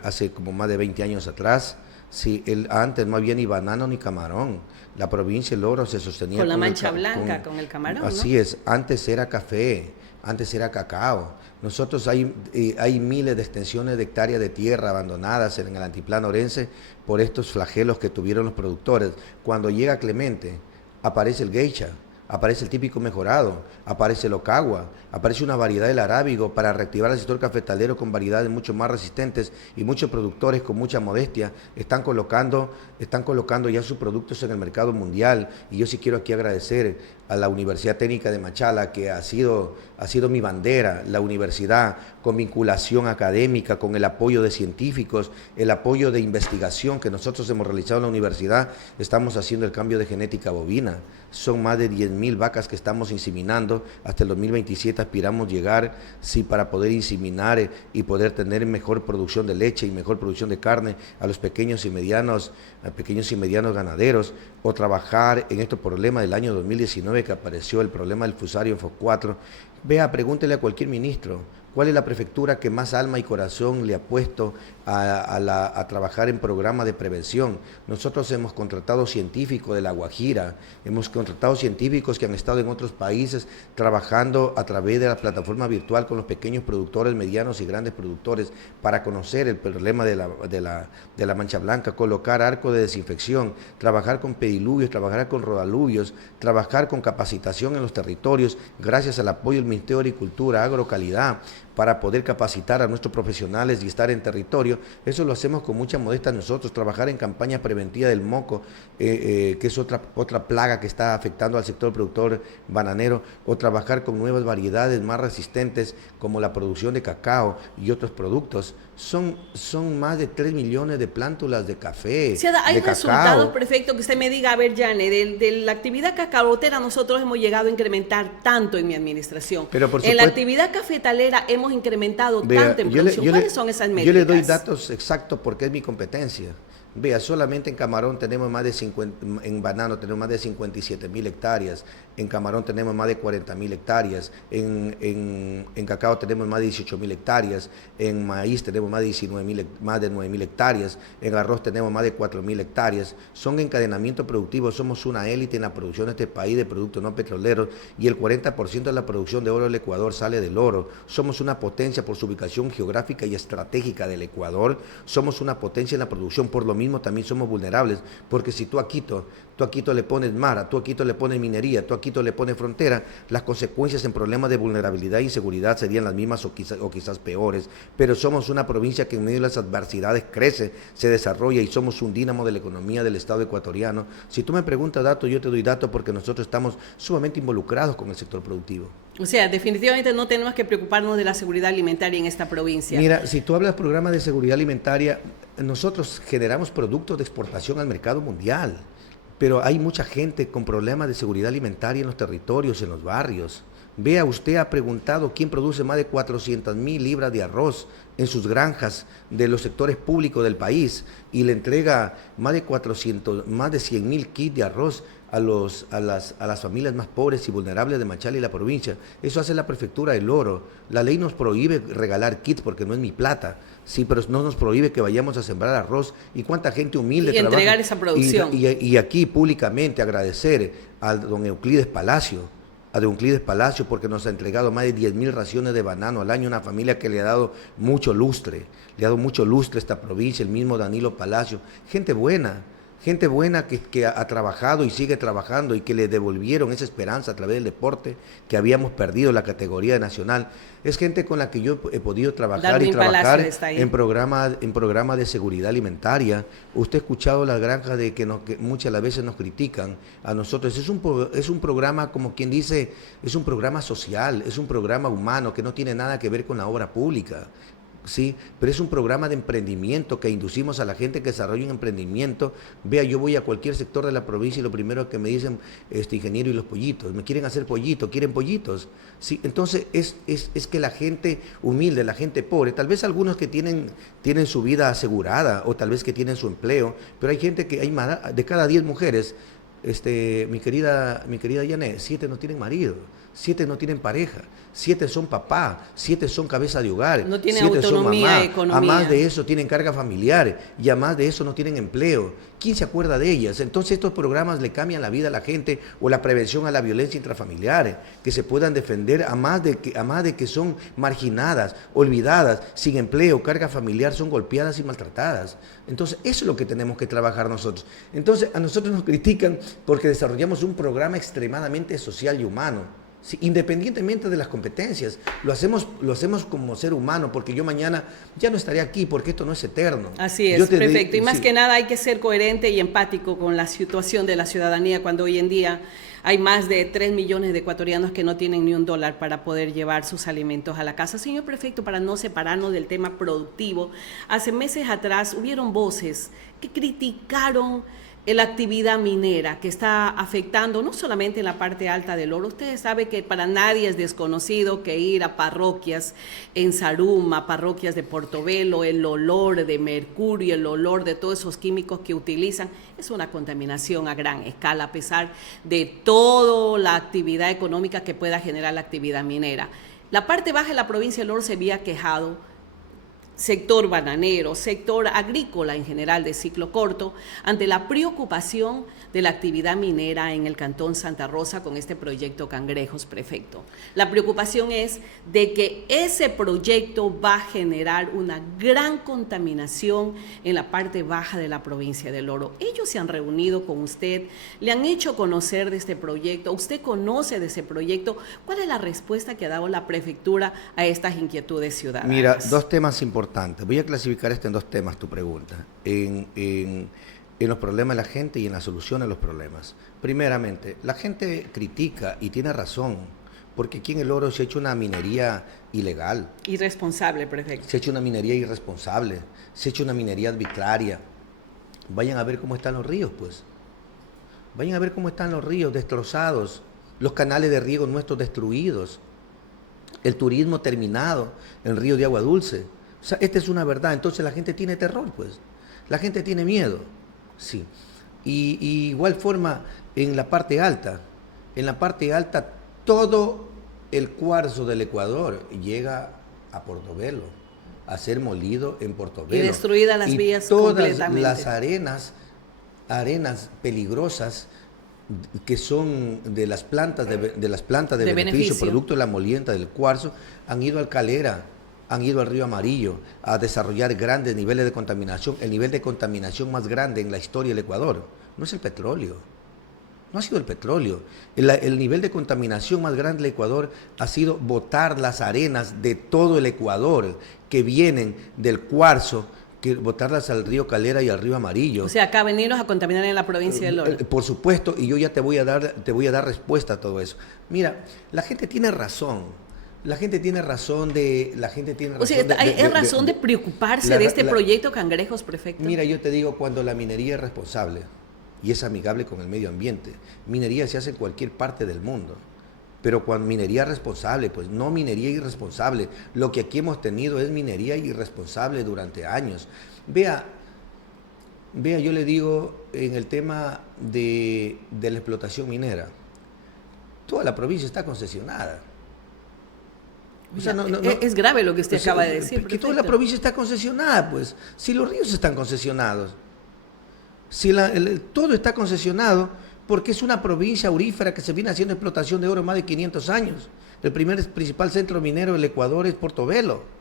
hace como más de 20 años atrás. Sí, antes no había ni banano ni camarón. La provincia del Oro se sostenía con la mancha blanca, con el camarón, así ¿no? Es, antes era café. Antes era cacao. Nosotros hay miles de extensiones de hectáreas de tierra abandonadas en el altiplano orense por estos flagelos que tuvieron los productores. Cuando llega Clemente, aparece el geisha, aparece el típico mejorado, aparece el ocagua, aparece una variedad del arábigo para reactivar el sector cafetalero con variedades mucho más resistentes, y muchos productores con mucha modestia están colocando ya sus productos en el mercado mundial. Y yo sí quiero aquí agradecer a la Universidad Técnica de Machala, que ha sido mi bandera, la universidad con vinculación académica, con el apoyo de científicos, el apoyo de investigación que nosotros hemos realizado en la universidad. Estamos haciendo el cambio de genética bovina. Son más de 10.000 vacas que estamos inseminando. Hasta el 2027 aspiramos llegar, sí, para poder inseminar y poder tener mejor producción de leche y mejor producción de carne a los pequeños y medianos ganaderos, o trabajar en estos problemas del año 2019 que apareció el problema del fusario en FOX4. Vea, pregúntele a cualquier ministro, ¿cuál es la prefectura que más alma y corazón le ha puesto a trabajar en programas de prevención? Nosotros hemos contratado científicos de La Guajira, hemos contratado científicos que han estado en otros países trabajando a través de la plataforma virtual con los pequeños productores, medianos y grandes productores, para conocer el problema de la mancha blanca, colocar arco de desinfección, trabajar con pediluvios, trabajar con rodaluvios, trabajar con capacitación en los territorios, gracias al apoyo del Ministerio de Agricultura, Agrocalidad, para poder capacitar a nuestros profesionales y estar en territorio. Eso lo hacemos con mucha modestia nosotros. Trabajar en campaña preventiva del moco, que es otra plaga que está afectando al sector productor bananero, o trabajar con nuevas variedades más resistentes como la producción de cacao y otros productos. Son más de 3 millones de plántulas de café. Sí, hay resultados, prefecto, que usted me diga, a ver, Yane, de la actividad cacaotera nosotros hemos llegado a incrementar tanto en mi administración. Pero por supuesto, en la actividad cafetalera hemos incrementado tanto en producción. ¿Cuáles son esas métricas? Yo le doy datos exactos porque es mi competencia. Vea, solamente en camarón tenemos más de 50, en banano tenemos más de 57.000 hectáreas, en camarón tenemos más de 40.000 hectáreas, en cacao tenemos más de 18.000 hectáreas, en maíz tenemos más de 9.000 hectáreas, en arroz tenemos más de 4.000 hectáreas. Son encadenamientos productivos, somos una élite en la producción de este país de productos no petroleros, y el 40% de la producción de oro del Ecuador sale del oro. Somos una potencia por su ubicación geográfica y estratégica del Ecuador, somos una potencia en la producción. Por lo mismo también somos vulnerables, porque si tú a Quito le pones mar, tú a Quito le pones minería, tú a Quito le pones frontera, las consecuencias en problemas de vulnerabilidad e inseguridad serían las mismas o quizás peores. Pero somos una provincia que en medio de las adversidades crece, se desarrolla, y somos un dínamo de la economía del Estado ecuatoriano. Si tú me preguntas datos, yo te doy datos, porque nosotros estamos sumamente involucrados con el sector productivo. O sea, definitivamente no tenemos que preocuparnos de la seguridad alimentaria en esta provincia. Mira, si tú hablas de programas de seguridad alimentaria, nosotros generamos productos de exportación al mercado mundial, pero hay mucha gente con problemas de seguridad alimentaria en los territorios, en los barrios. Vea, usted ha preguntado quién produce más de 400.000 libras de arroz en sus granjas de los sectores públicos del país y le entrega más de 100.000 kits de arroz a las familias más pobres y vulnerables de Machala y la provincia. Eso hace la prefectura del Oro. La ley nos prohíbe regalar kits porque no es mi plata, sí, pero no nos prohíbe que vayamos a sembrar arroz. ¿Y cuánta gente humilde trabaja? Y entregar esa producción. Y aquí públicamente agradecer a don Euclides Palacio, porque nos ha entregado más de 10.000 raciones de banano al año, una familia que le ha dado mucho lustre, a esta provincia, el mismo Danilo Palacio, gente buena que ha trabajado y sigue trabajando y que le devolvieron esa esperanza a través del deporte que habíamos perdido la categoría nacional. Es gente con la que yo he podido trabajar Darwin y trabajar en programas de seguridad alimentaria. Usted ha escuchado las granjas que muchas las veces nos critican a nosotros. Es un programa, como quien dice, es un programa social, es un programa humano que no tiene nada que ver con la obra pública. Sí, pero es un programa de emprendimiento que inducimos a la gente que desarrolle un emprendimiento. Vea, yo voy a cualquier sector de la provincia y lo primero que me dicen, ingeniero, y los pollitos, me quieren hacer pollito, quieren pollitos. Sí, entonces es que la gente humilde, la gente pobre, tal vez algunos que tienen su vida asegurada o tal vez que tienen su empleo, pero hay gente que de cada 10 mujeres, mi querida Yané, 7 no tienen marido, 7 no tienen pareja, 7 son papá, 7 son cabeza de hogar, no tienen 7 autonomía, son mamá, economía. A más de eso tienen carga familiar y a más de eso no tienen empleo. ¿Quién se acuerda de ellas? Entonces estos programas le cambian la vida a la gente, o la prevención a la violencia intrafamiliar, que se puedan defender a más de que son marginadas, olvidadas, sin empleo, carga familiar, son golpeadas y maltratadas. Entonces eso es lo que tenemos que trabajar nosotros. Entonces a nosotros nos critican porque desarrollamos un programa extremadamente social y humano. Sí, independientemente de las competencias, lo hacemos como ser humano, porque yo mañana ya no estaré aquí, porque esto no es eterno. Así es, perfecto. Y más que nada hay que ser coherente y empático con la situación de la ciudadanía, cuando hoy en día hay más de 3 millones de ecuatorianos que no tienen ni $1 para poder llevar sus alimentos a la casa. Señor prefecto, para no separarnos del tema productivo, hace meses atrás hubieron voces que criticaron la actividad minera que está afectando no solamente en la parte alta del Oro. Ustedes saben que para nadie es desconocido que ir a parroquias en Zaruma, parroquias de Portobelo, el olor de mercurio, el olor de todos esos químicos que utilizan, es una contaminación a gran escala, a pesar de toda la actividad económica que pueda generar la actividad minera. La parte baja de la provincia del Oro se había quejado, sector bananero, sector agrícola en general de ciclo corto, ante la preocupación de la actividad minera en el Cantón Santa Rosa con este proyecto Cangrejos, prefecto. La preocupación es de que ese proyecto va a generar una gran contaminación en la parte baja de la provincia del Oro. Ellos se han reunido con usted, le han hecho conocer de este proyecto, usted conoce de ese proyecto. ¿Cuál es la respuesta que ha dado la prefectura a estas inquietudes ciudadanas? Mira, 2 temas importantes. Voy a clasificar esto en 2 temas, tu pregunta. En los problemas de la gente y en la solución a los problemas. Primeramente, la gente critica y tiene razón, porque aquí en el Oro se ha hecho una minería ilegal. Irresponsable, prefecto. Se ha hecho una minería irresponsable, se ha hecho una minería arbitraria. Vayan a ver cómo están los ríos, pues. Vayan a ver cómo están los ríos destrozados, los canales de riego nuestros destruidos, el turismo terminado, el río de agua dulce. O sea, esta es una verdad. Entonces la gente tiene terror, pues. La gente tiene miedo. Sí. Y igual forma en la parte alta. En la parte alta todo el cuarzo del Ecuador llega a Portobelo, a ser molido en Portobelo. Y destruidas las vías completamente. Todas las arenas peligrosas que son de las plantas de beneficio, producto de la molienda del cuarzo, han ido al Calera, han ido al Río Amarillo a desarrollar grandes niveles de contaminación. El nivel de contaminación más grande en la historia del Ecuador no es el petróleo, no ha sido el petróleo. El nivel de contaminación más grande del Ecuador ha sido botar las arenas de todo el Ecuador que vienen del cuarzo, que botarlas al río Calera y al Río Amarillo. O sea, acá venirnos a contaminar en la provincia del Oro. Por supuesto, y yo ya te voy a dar respuesta a todo eso. Mira, la gente tiene razón. La gente tiene razón de... O sea, hay razón de preocuparse de este proyecto Cangrejos, prefecto. Mira, yo te digo, cuando la minería es responsable y es amigable con el medio ambiente, minería se hace en cualquier parte del mundo. pero cuando minería responsable, pues no minería irresponsable. Lo que aquí hemos tenido es minería irresponsable durante años. Vea, yo le digo, en el tema de la explotación minera, toda la provincia está concesionada. O sea, es grave lo que usted acaba de decir. Que toda la provincia está concesionada, pues. Si los ríos están concesionados, si todo está concesionado, porque es una provincia aurífera que se viene haciendo explotación de oro más de 500 años. El principal centro minero del Ecuador es Portobelo.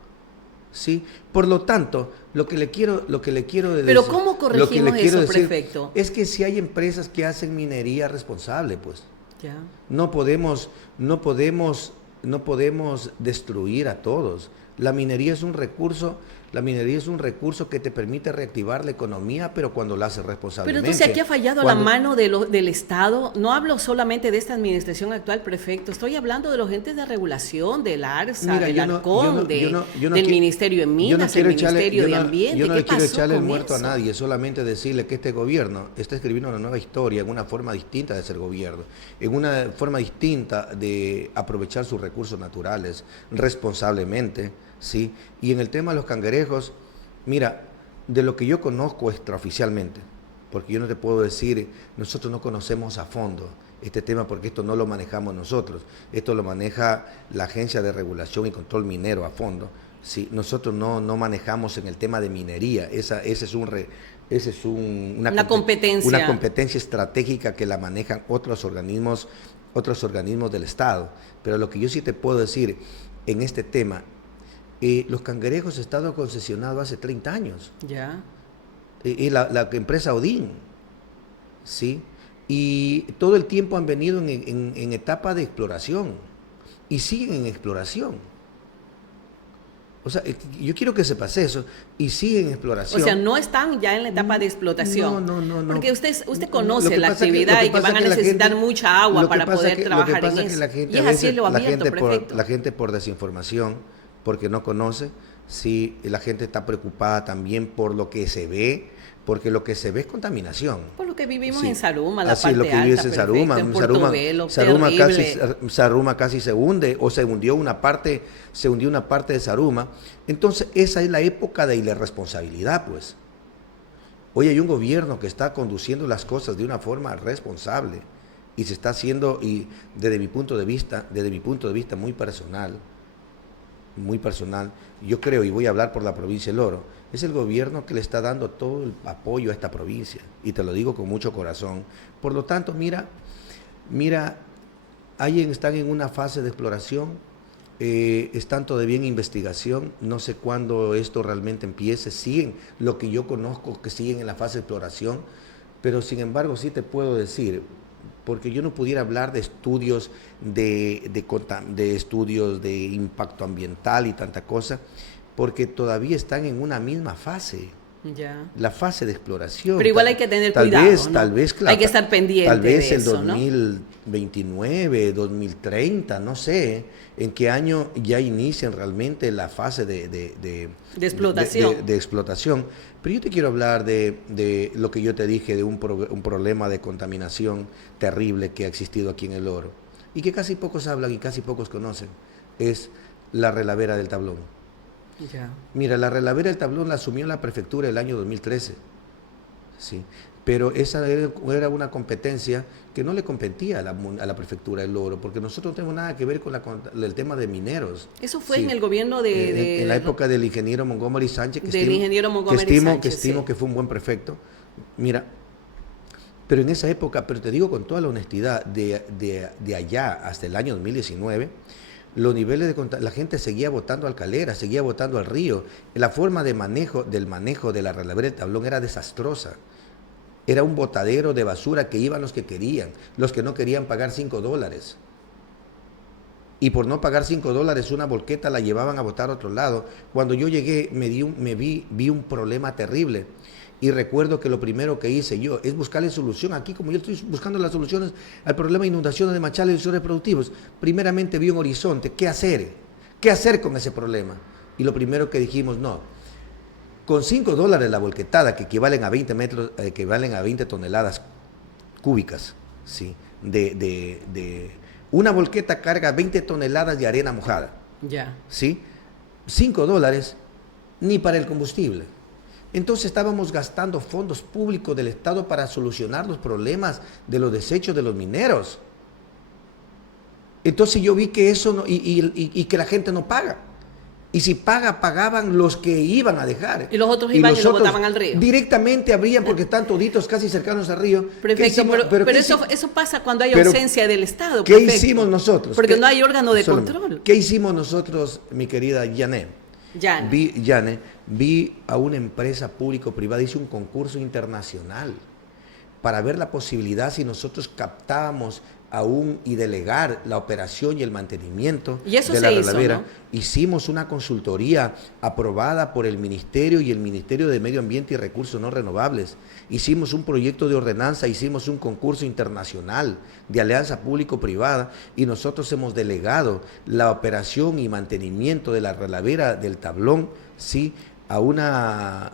¿Sí? Por lo tanto, lo que le quiero decir... Pero ¿cómo corregimos eso, prefecto? Es que si hay empresas que hacen minería responsable, pues. Ya. No podemos destruir a todos. La minería es un recurso que te permite reactivar la economía, pero cuando la haces responsablemente. Pero entonces aquí ha fallado la mano del Estado. No hablo solamente de esta administración actual, prefecto. Estoy hablando de los entes de regulación, del ARSA, del ARCON, del Ministerio de Minas, del Ministerio de Ambiente. Yo no le quiero echarle el muerto a nadie, solamente decirle que este gobierno está escribiendo una nueva historia en una forma distinta de ser gobierno, en una forma distinta de aprovechar sus recursos naturales responsablemente. ¿Sí? Y en el tema de los cangrejos, mira, de lo que yo conozco extraoficialmente, porque yo no te puedo decir, nosotros no conocemos a fondo este tema porque esto no lo manejamos nosotros, esto lo maneja la Agencia de Regulación y Control Minero a fondo, ¿sí? Nosotros no manejamos en el tema de minería, esa es una competencia estratégica que la manejan otros organismos del Estado, pero lo que yo sí te puedo decir en este tema, los cangrejos han estado concesionados hace 30 años. Ya. La empresa Odín, ¿sí? Y todo el tiempo han venido en etapa de exploración y siguen en exploración. O sea, yo quiero que sepas eso, y siguen en exploración. O sea, no están ya en la etapa de explotación. No. Porque usted conoce la actividad y que van a necesitar mucha agua para poder trabajar en eso. Y es así lo abierto, prefecto. La gente por desinformación, porque no conoce, sí, la gente está preocupada también por lo que se ve, porque lo que se ve es contaminación. Por lo que vivimos en Saruma, la parte lo que vives en Saruma, en Portobelo, Saruma casi se hunde, o se hundió una parte de Saruma. Entonces, esa es la época de irresponsabilidad, pues. Hoy hay un gobierno que está conduciendo las cosas de una forma responsable y se está haciendo, y desde mi punto de vista muy personal, yo creo, y voy a hablar por la provincia del Oro, es el gobierno que le está dando todo el apoyo a esta provincia, y te lo digo con mucho corazón. Por lo tanto, mira, están en una fase de exploración, están todavía en investigación, no sé cuándo esto realmente empiece, siguen, lo que yo conozco que siguen en la fase de exploración, pero sin embargo sí te puedo decir, porque yo no pudiera hablar de estudios de estudios de impacto ambiental y tanta cosa, porque todavía están en una misma fase. Ya. La fase de exploración. Pero igual hay que tener cuidado, ¿no? Tal vez, claro, hay que estar pendiente tal vez de el eso, 2029, 2030, no sé en qué año ya inician realmente la fase de explotación. Pero yo te quiero hablar de lo que yo te dije, de un problema de contaminación terrible que ha existido aquí en el Oro y que casi pocos hablan y casi pocos conocen. Es la relavera del Tablón. Ya. Mira, la relavera del Tablón la asumió la prefectura el año 2013, ¿sí? Pero esa era una competencia que no le competía a la prefectura del Oro, porque nosotros no tenemos nada que ver con el tema de mineros. Eso fue sí. En el gobierno en la época del ingeniero Montgomery Sánchez, que estimo que fue un buen prefecto. Mira, pero en esa época, pero te digo con toda la honestidad, de allá hasta el año 2019, los niveles la gente seguía botando al Calera, seguía botando al río. La forma del manejo de la relavera del Tablón era desastrosa. Era un botadero de basura que iban los que querían, los que no querían pagar $5. Y por no pagar $5 una volqueta la llevaban a botar a otro lado. Cuando yo llegué vi un problema terrible. Y recuerdo que lo primero que hice yo es buscarle solución aquí, como yo estoy buscando las soluciones al problema de inundaciones de machales y sectores productivos. Primeramente vi un horizonte, ¿qué hacer? ¿Qué hacer con ese problema? Y lo primero que dijimos, no, con $5 la volquetada, que equivalen a 20 toneladas cúbicas, ¿sí? de Una volqueta carga 20 toneladas de arena mojada. Ya. ¿Sí? $5 ni para el combustible. Entonces estábamos gastando fondos públicos del Estado para solucionar los problemas de los desechos de los mineros. Entonces yo vi que eso no, y que la gente no paga. Y si pagaban los que iban a dejar. Y los otros iban y lo botaban al río. Directamente habrían, porque están toditos casi cercanos al río. Perfecto, pero eso pasa cuando hay ausencia del Estado. ¿Qué hicimos nosotros? Porque no hay órgano de control. ¿Qué hicimos nosotros, mi querida Yané? Vi a una empresa público-privada, hice un concurso internacional para ver la posibilidad si nosotros captábamos y delegar la operación y el mantenimiento de la relavera. ¿No? Hicimos una consultoría aprobada por el Ministerio y el Ministerio de Medio Ambiente y Recursos No Renovables. Hicimos un proyecto de ordenanza, hicimos un concurso internacional de alianza público-privada y nosotros hemos delegado la operación y mantenimiento de la relavera del Tablón, ¿sí?, a una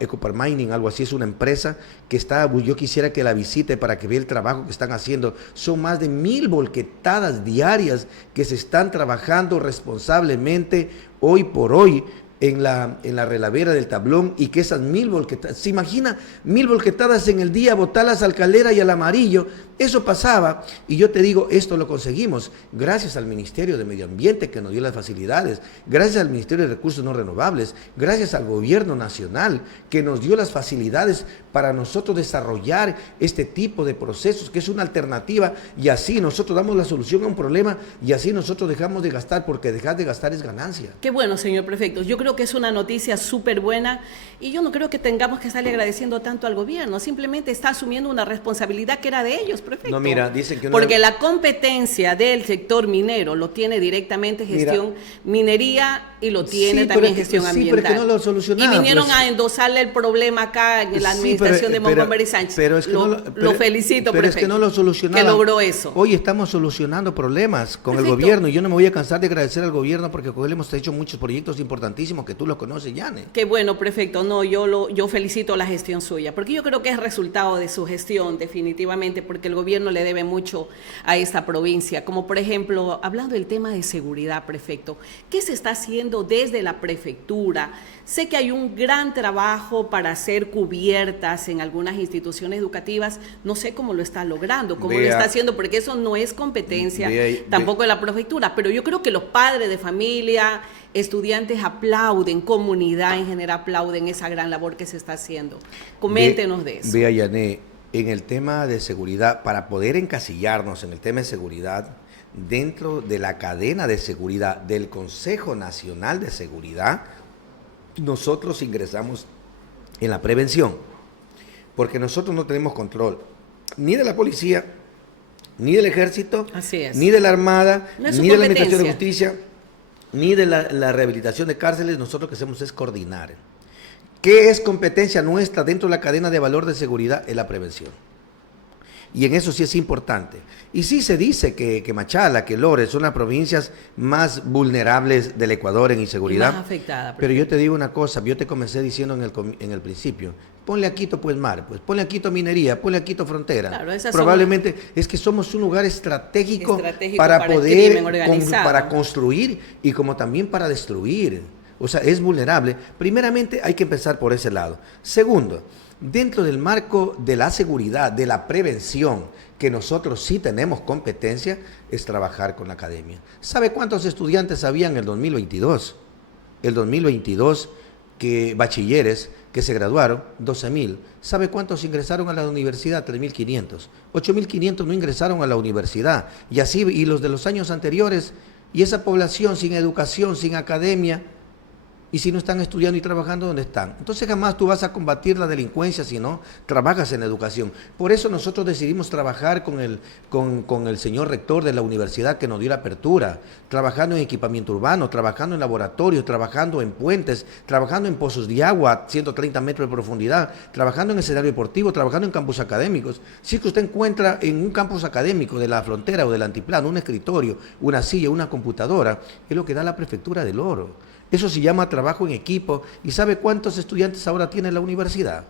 Ecopar Mining, algo así, es una empresa que está, yo quisiera que la visite para que vea el trabajo que están haciendo. Son más de 1000 volquetadas diarias que se están trabajando responsablemente hoy por hoy en la relavera del Tablón, y que esas 1000 volquetadas, ¿se imagina 1000 volquetadas en el día, botarlas al Calera y al Amarillo? Eso pasaba, y yo te digo, esto lo conseguimos gracias al Ministerio de Medio Ambiente, que nos dio las facilidades, gracias al Ministerio de Recursos No Renovables, gracias al Gobierno Nacional, que nos dio las facilidades para nosotros desarrollar este tipo de procesos, que es una alternativa, y así nosotros damos la solución a un problema, y así nosotros dejamos de gastar, porque dejar de gastar es ganancia. Qué bueno, señor prefecto. Yo creo que es una noticia súper buena, y yo no creo que tengamos que estarle agradeciendo tanto al gobierno, simplemente está asumiendo una responsabilidad que era de ellos, prefecto. No, mira, dicen que porque la competencia del sector minero lo tiene directamente gestión minería, y lo tiene también gestión ambiental. Pero que no lo solucionaron. Y vinieron a endosarle el problema acá en la administración de Montgomery Sánchez. Pero es que lo felicito, pero prefecto, es que no lo solucionaron. Que logró eso. Hoy estamos solucionando problemas con el gobierno, y yo no me voy a cansar de agradecer al gobierno, porque con él hemos hecho muchos proyectos importantísimos que tú los conoces, Yane. Qué bueno, prefecto. No, yo felicito la gestión suya, porque yo creo que es resultado de su gestión, definitivamente, porque el gobierno le debe mucho a esta provincia. Como por ejemplo, hablando del tema de seguridad, prefecto, ¿qué se está haciendo desde la prefectura? Sé que hay un gran trabajo para hacer cubiertas en algunas instituciones educativas. No sé cómo lo está logrando, cómo lo está haciendo, porque eso no es competencia tampoco de la prefectura. Pero yo creo que los padres de familia, estudiantes aplauden, comunidad en general aplauden esa gran labor que se está haciendo. Coméntenos de eso. Vea, Yané, en el tema de seguridad, para poder encasillarnos en el tema de seguridad, dentro de la cadena de seguridad del Consejo Nacional de Seguridad, nosotros ingresamos en la prevención, porque nosotros no tenemos control ni de la policía, ni del ejército, ni de la Armada, ni de la Administración de Justicia, ni de la rehabilitación de cárceles. Nosotros lo que hacemos es coordinar. ¿Qué es competencia nuestra dentro de la cadena de valor de seguridad? Es la prevención. Y en eso sí es importante. Y sí se dice que Machala, que Lore son las provincias más vulnerables del Ecuador en inseguridad. Y más afectada. Pero yo te digo una cosa, yo te comencé diciendo en el principio, ponle a Quito pues mar, pues ponle a Quito minería, ponle a Quito frontera. Claro, probablemente es que somos un lugar estratégico para poder, para construir y como también para destruir. O sea, es vulnerable. Primeramente hay que empezar por ese lado. Segundo, dentro del marco de la seguridad, de la prevención, que nosotros sí tenemos competencia, es trabajar con la academia. ¿Sabe cuántos estudiantes había en el 2022? El 2022, bachilleres que se graduaron, 12.000. ¿Sabe cuántos ingresaron a la universidad? 3.500. 8.500 no ingresaron a la universidad. Y así, y los de los años anteriores, y esa población sin educación, sin academia, y si no están estudiando y trabajando, ¿dónde están? Entonces jamás tú vas a combatir la delincuencia si no trabajas en educación. Por eso nosotros decidimos trabajar con el señor rector de la universidad que nos dio la apertura, trabajando en equipamiento urbano, trabajando en laboratorios, trabajando en puentes, trabajando en pozos de agua, 130 metros de profundidad, trabajando en escenario deportivo, trabajando en campus académicos. Si es que usted encuentra en un campus académico de la frontera o del altiplano un escritorio, una silla, una computadora, es lo que da la prefectura del Oro. Eso se llama trabajo en equipo. ¿Y sabe cuántos estudiantes ahora tiene la universidad?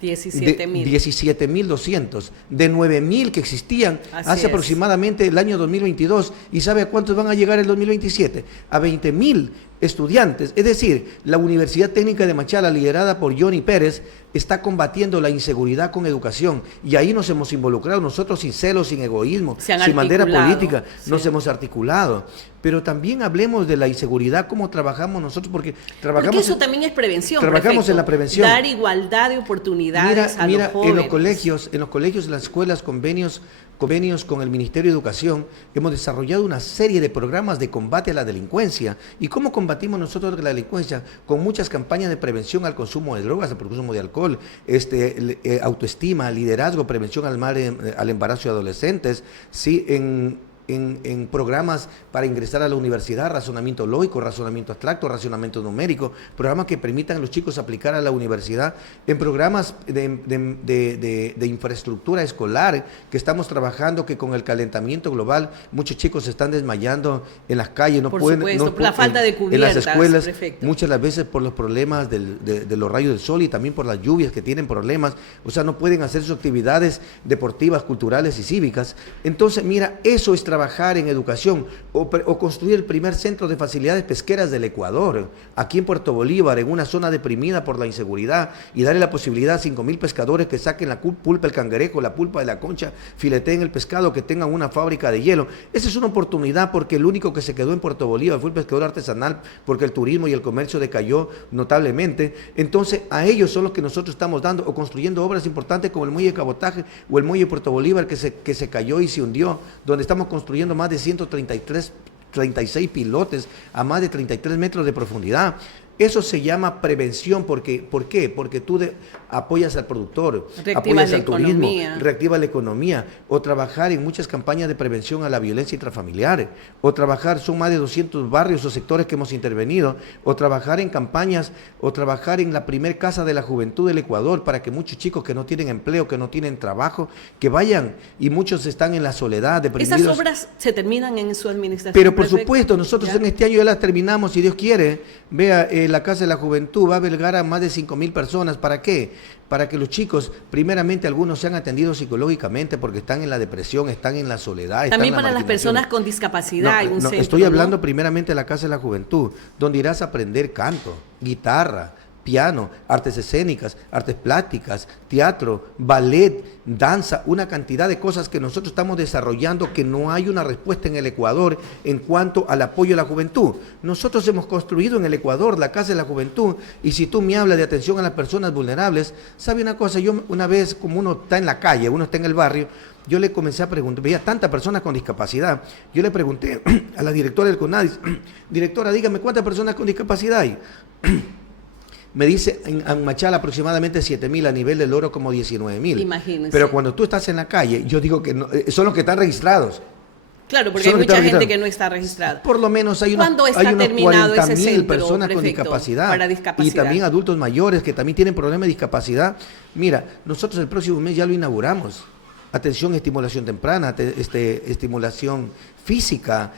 17.200, de 9.000 que existían hace aproximadamente el año 2022. ¿Y sabe a cuántos van a llegar el 2027? A 20.000 estudiantes. Es decir, la Universidad Técnica de Machala, liderada por Johnny Pérez, está combatiendo la inseguridad con educación, y ahí nos hemos involucrado nosotros sin celos, sin egoísmo, sin bandera política, nos hemos articulado. Pero también hablemos de la inseguridad, cómo trabajamos nosotros, porque trabajamos... Porque eso también es prevención. Trabajamos en la prevención. Dar igualdad de oportunidades a los jóvenes. En los colegios, en las escuelas, convenios con el Ministerio de Educación, hemos desarrollado una serie de programas de combate a la delincuencia. ¿Y cómo combatimos nosotros la delincuencia? Con muchas campañas de prevención al consumo de drogas, al consumo de alcohol, autoestima, liderazgo, prevención al embarazo de adolescentes, ¿sí? En programas para ingresar a la universidad, razonamiento lógico, razonamiento abstracto, razonamiento numérico, programas que permitan a los chicos aplicar a la universidad, en programas de infraestructura escolar que estamos trabajando, que con el calentamiento global muchos chicos se están desmayando en las calles, por la falta de cubiertas, en las escuelas, perfecto. Muchas de las veces por los problemas de los rayos del sol y también por las lluvias que tienen problemas, o sea, no pueden hacer sus actividades deportivas, culturales y cívicas. Entonces, mira, eso es trabajar en educación, o construir el primer centro de facilidades pesqueras del Ecuador, aquí en Puerto Bolívar, en una zona deprimida por la inseguridad, y darle la posibilidad a 5.000 pescadores que saquen la pulpa del cangrejo, la pulpa de la concha, fileteen el pescado, que tengan una fábrica de hielo. Esa es una oportunidad, porque el único que se quedó en Puerto Bolívar fue el pescador artesanal, porque el turismo y el comercio decayó notablemente. Entonces, a ellos son los que nosotros estamos dando, o construyendo obras importantes como el muelle de Cabotaje o el muelle de Puerto Bolívar, que se cayó y se hundió, donde estamos construyendo más de 36 pilotes a más de 33 metros de profundidad. Eso se llama prevención. ¿Por qué? Porque tú apoyas al productor, apoyas al turismo, reactivas la economía, o trabajar en muchas campañas de prevención a la violencia intrafamiliar, o trabajar, son más de 200 barrios o sectores que hemos intervenido, o trabajar en campañas, o trabajar en la primer casa de la juventud del Ecuador, para que muchos chicos que no tienen empleo, que no tienen trabajo, que vayan, y muchos están en la soledad, deprimidos. ¿Esas obras se terminan en su administración? Pero por supuesto, nosotros en este año ya las terminamos, si Dios quiere. Vea, la Casa de la Juventud va a albergar a más de 5.000 personas. ¿Para qué? Para que los chicos, primeramente, algunos sean atendidos psicológicamente, porque están en la depresión, están en la soledad. También para las personas con discapacidad. Estoy hablando primeramente de la Casa de la Juventud, donde irás a aprender canto, guitarra, piano, artes escénicas, artes plásticas, teatro, ballet, danza, una cantidad de cosas que nosotros estamos desarrollando, que no hay una respuesta en el Ecuador en cuanto al apoyo a la juventud. Nosotros hemos construido en el Ecuador la Casa de la Juventud, y si tú me hablas de atención a las personas vulnerables, ¿sabe una cosa? Yo una vez, como uno está en la calle, uno está en el barrio, yo le comencé a preguntar, veía tantas personas con discapacidad, yo le pregunté a la directora del CONADIS, directora, dígame, ¿cuántas personas con discapacidad hay? Me dice en Machala aproximadamente 7.000, a nivel del Oro como 19.000. Imagínense. Pero cuando tú estás en la calle, yo digo que no, son los que están registrados. Claro, porque hay mucha gente que no está registrada. Por lo menos hay unos 40.000 personas con discapacidad. Para discapacidad. Y también adultos mayores que también tienen problemas de discapacidad. Mira, nosotros el próximo mes ya lo inauguramos. Atención, estimulación temprana, estimulación física,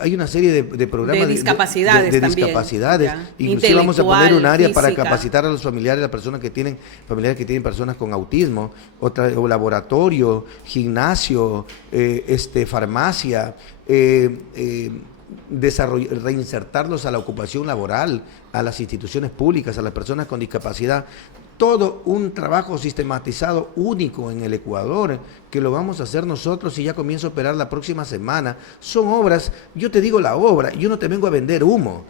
hay una serie de programas de discapacidades también. Inclusive vamos a poner un área para capacitar a los familiares, a las personas que tienen personas con autismo, o laboratorio, gimnasio, farmacia, reinsertarlos a la ocupación laboral, a las instituciones públicas, a las personas con discapacidad. Todo un trabajo sistematizado único en el Ecuador, que lo vamos a hacer nosotros, y ya comienza a operar la próxima semana. Son obras, yo te digo la obra, yo no te vengo a vender humo.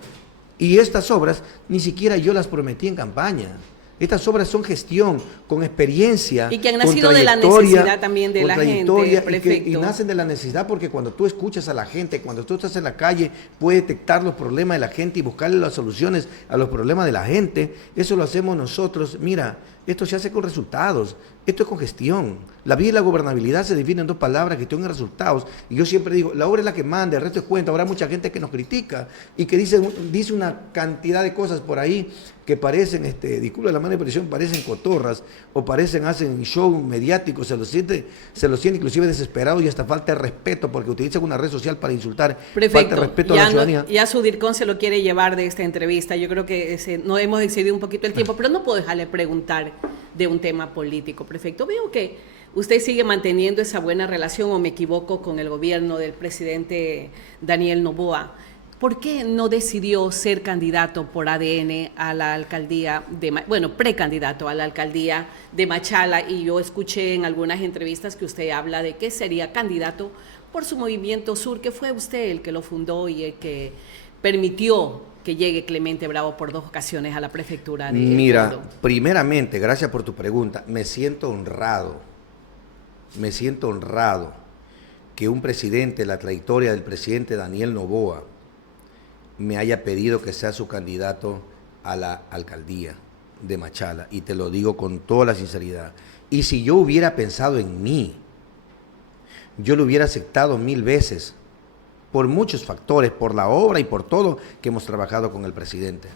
Y estas obras ni siquiera yo las prometí en campaña. Estas obras son gestión, con experiencia, y que han nacido de la necesidad también de la gente. Y nacen de la necesidad, porque cuando tú escuchas a la gente, cuando tú estás en la calle, puedes detectar los problemas de la gente y buscarle las soluciones a los problemas de la gente. Eso lo hacemos nosotros. Mira, esto se hace con resultados. Esto es congestión. La vida y la gobernabilidad se definen en dos palabras que tienen resultados. Y yo siempre digo, la obra es la que manda, el resto es cuenta. Habrá mucha gente que nos critica y que dice una cantidad de cosas por ahí que parecen, disculpa la mala expresión, parecen cotorras o hacen show mediático, se lo siente inclusive desesperado y hasta falta de respeto porque utilizan una red social para insultar. Perfecto. Falta de respeto a la ciudadanía. Ya su DIRCON se lo quiere llevar de esta entrevista. Yo creo que no hemos excedido un poquito el tiempo, pero no puedo dejarle preguntar de un tema político. Prefecto, veo que usted sigue manteniendo esa buena relación, o me equivoco, con el gobierno del presidente Daniel Noboa. ¿Por qué no decidió ser candidato por ADN a la alcaldía precandidato a la alcaldía de Machala? Y yo escuché en algunas entrevistas que usted habla de que sería candidato por su Movimiento Sur, que fue usted el que lo fundó y el que permitió que llegue Clemente Bravo por 2 ocasiones a la prefectura de Mira, Ecuador. primeramente, gracias por tu pregunta. Me siento honrado que un presidente, la trayectoria del presidente Daniel Noboa, me haya pedido que sea su candidato a la alcaldía de Machala, y te lo digo con toda la sinceridad. Y si yo hubiera pensado en mí, yo lo hubiera aceptado 1000 veces, por muchos factores, por la obra y por todo que hemos trabajado con el presidente.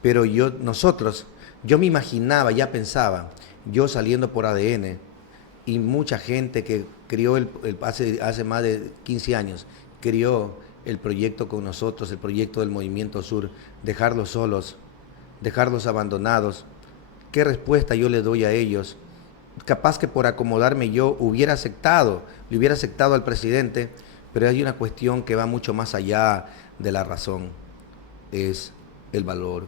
Pero yo me imaginaba, ya pensaba, yo saliendo por ADN, y mucha gente que crió hace más de 15 años, crió el proyecto con nosotros, el proyecto del Movimiento Sur, dejarlos solos, dejarlos abandonados. ¿Qué respuesta yo le doy a ellos? Capaz que por acomodarme yo le hubiera aceptado al presidente, pero hay una cuestión que va mucho más allá de la razón, es el valor.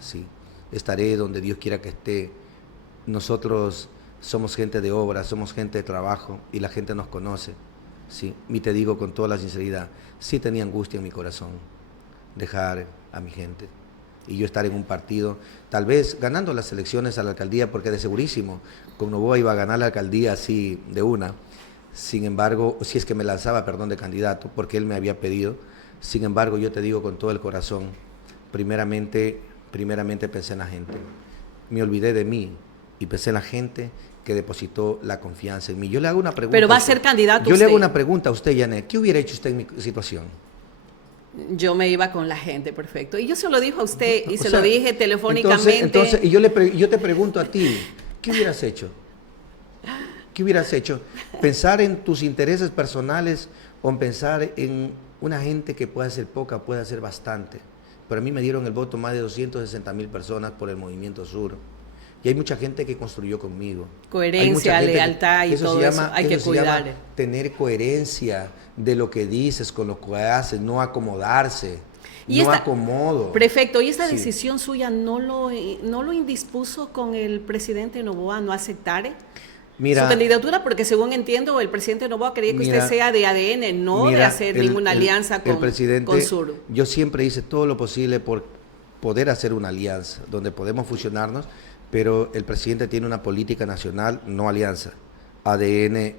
Sí, estaré donde Dios quiera que esté. Nosotros somos gente de obra, somos gente de trabajo y la gente nos conoce. Sí, y te digo con toda la sinceridad, sí tenía angustia en mi corazón dejar a mi gente y yo estar en un partido, tal vez ganando las elecciones a la alcaldía, porque de segurísimo, con Noboa iba a ganar la alcaldía así de una. Sin embargo, si es que me lanzaba, de candidato, porque él me había pedido. Sin embargo, yo te digo con todo el corazón, primeramente pensé en la gente. Me olvidé de mí y pensé en la gente que depositó la confianza en mí. Yo le hago una pregunta. Pero va a ser candidato Yo usted. le hago una pregunta a usted, Janet. ¿Qué hubiera hecho usted en mi situación? Yo me iba con la gente, perfecto. Y yo se lo dijo a usted y lo dije telefónicamente. Entonces y yo te pregunto a ti, ¿qué hubieras hecho? ¿Qué hubieras hecho? ¿Pensar en tus intereses personales o en pensar en una gente que pueda ser poca, pueda ser bastante? Pero a mí me dieron el voto más de 260,000 personas por el Movimiento Sur. Y hay mucha gente que construyó conmigo. Coherencia, lealtad y todo eso hay que cuidar. Tener coherencia de lo que dices con lo que haces, no acomodarse. No acomodo. Prefecto, ¿y esta decisión suya no lo indispuso con el presidente Noboa no aceptar su candidatura? Porque según entiendo, el presidente Noboa quería que usted sea de ADN, no de hacer ninguna alianza con Sur. Yo siempre hice todo lo posible por poder hacer una alianza donde podemos fusionarnos, pero el presidente tiene una política nacional, no alianza, ADN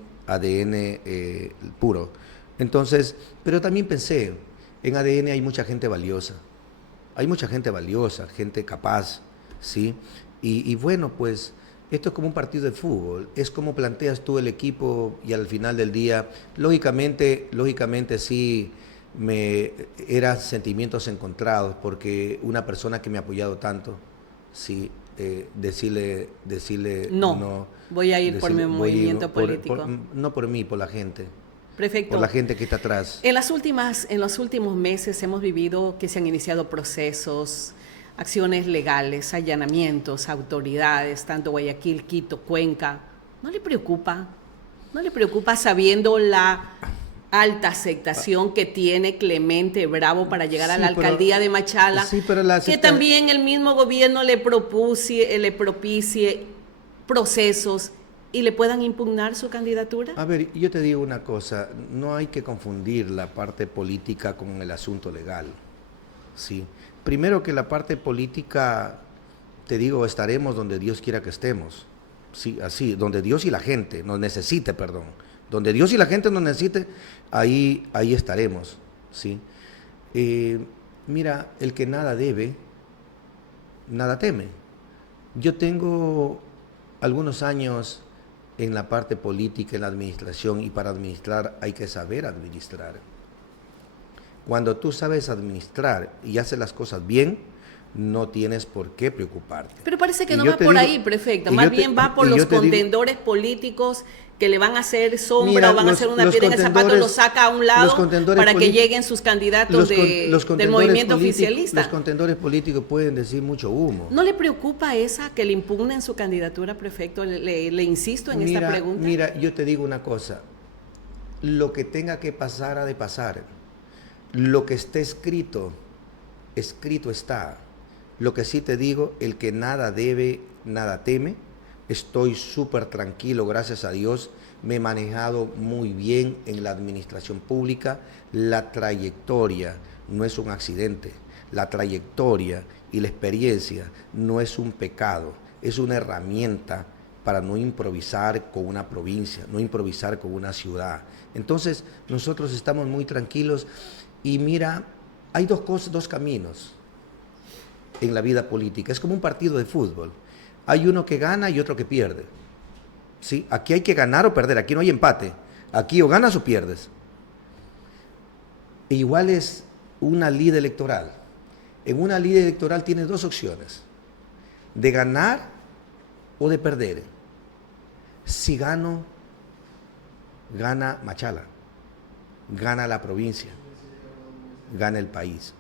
puro. Entonces, pero también pensé, en ADN hay mucha gente valiosa, gente capaz, ¿sí? Y bueno, pues esto es como un partido de fútbol, es como planteas tú el equipo y al final del día, lógicamente sí, eran sentimientos encontrados, porque una persona que me ha apoyado tanto, sí, decirle no, voy a ir por mi movimiento político. No por mí, por la gente. Prefecto, por la gente que está atrás. En los últimos meses hemos vivido que se han iniciado procesos, acciones legales, allanamientos, autoridades, tanto Guayaquil, Quito, Cuenca. ¿No le preocupa? ¿No le preocupa sabiendo la alta aceptación que tiene Clemente Bravo para llegar a la alcaldía de Machala? Sí, pero que también el mismo gobierno le propicie procesos y le puedan impugnar su candidatura. A ver, yo te digo una cosa, no hay que confundir la parte política con el asunto legal, ¿sí? Primero que la parte política, te digo, estaremos donde Dios quiera que estemos, sí, así, donde Dios y la gente nos necesite, donde Dios y la gente nos necesite, ahí estaremos, ¿sí? Mira, el que nada debe, nada teme. Yo tengo algunos años en la parte política, en la administración, y para administrar hay que saber administrar. Cuando tú sabes administrar y haces las cosas bien, no tienes por qué preocuparte. Pero parece que no va por ahí, prefecto. Más bien va por los contendores políticos que le van a hacer sombra, mira, o van a hacer una piedra en el zapato, los saca a un lado para que lleguen sus candidatos del movimiento oficialista. Los contendores políticos pueden decir mucho humo. ¿No le preocupa esa que le impugnen su candidatura, prefecto? Le insisto en esta pregunta. Mira, yo te digo una cosa. Lo que tenga que pasar ha de pasar. Lo que esté escrito, escrito está. Lo que sí te digo, el que nada debe, nada teme. Estoy súper tranquilo, gracias a Dios. Me he manejado muy bien en la administración pública. La trayectoria no es un accidente. La trayectoria y la experiencia no es un pecado. Es una herramienta para no improvisar con una provincia, no improvisar con una ciudad. Entonces, nosotros estamos muy tranquilos. Y mira, hay dos caminos en la vida política. Es como un partido de fútbol. Hay uno que gana y otro que pierde. ¿Sí? Aquí hay que ganar o perder, aquí no hay empate. Aquí o ganas o pierdes. E igual es una lid electoral. En una lid electoral tienes dos opciones: de ganar o de perder. Si gano, gana Machala, gana la provincia, gana el país.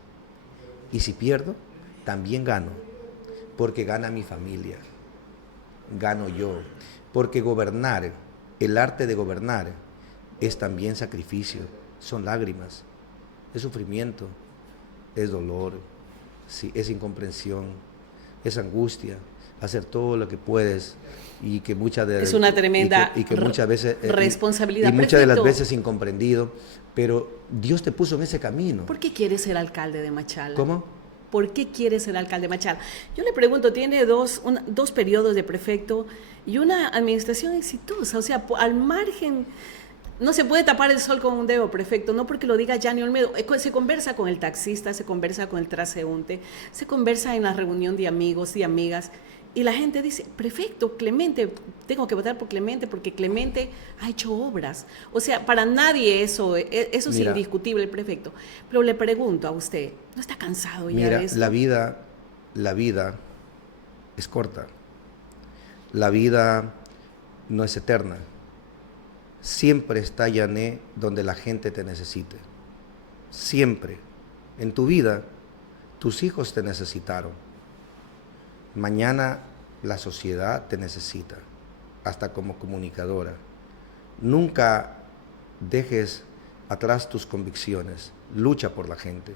Y si pierdo, también gano, porque gana mi familia, gano yo. Porque gobernar, el arte de gobernar, es también sacrificio, son lágrimas, es sufrimiento, es dolor, sí, es incomprensión, es angustia, hacer todo lo que puedes y que muchas veces... Es una tremenda muchas veces, responsabilidad. Y muchas de las veces incomprendido, pero Dios te puso en ese camino. ¿Por qué quieres ser alcalde de Machala? ¿Cómo? ¿Por qué quiere ser alcalde de Machala? Yo le pregunto, tiene dos periodos de prefecto y una administración exitosa, o sea, al margen, no se puede tapar el sol con un dedo, prefecto, no porque lo diga Yanni Olmedo, se conversa con el taxista, se conversa con el transeúnte, se conversa en la reunión de amigos y amigas, y la gente dice, prefecto, Clemente, tengo que votar por Clemente porque Clemente ha hecho obras. O sea, para nadie eso es indiscutible, prefecto. Pero le pregunto a usted, ¿no está cansado ya de eso? La vida es corta. La vida no es eterna. Siempre está, Yané, donde la gente te necesite. Siempre. En tu vida, tus hijos te necesitaron. Mañana la sociedad te necesita, hasta como comunicadora. Nunca dejes atrás tus convicciones, lucha por la gente.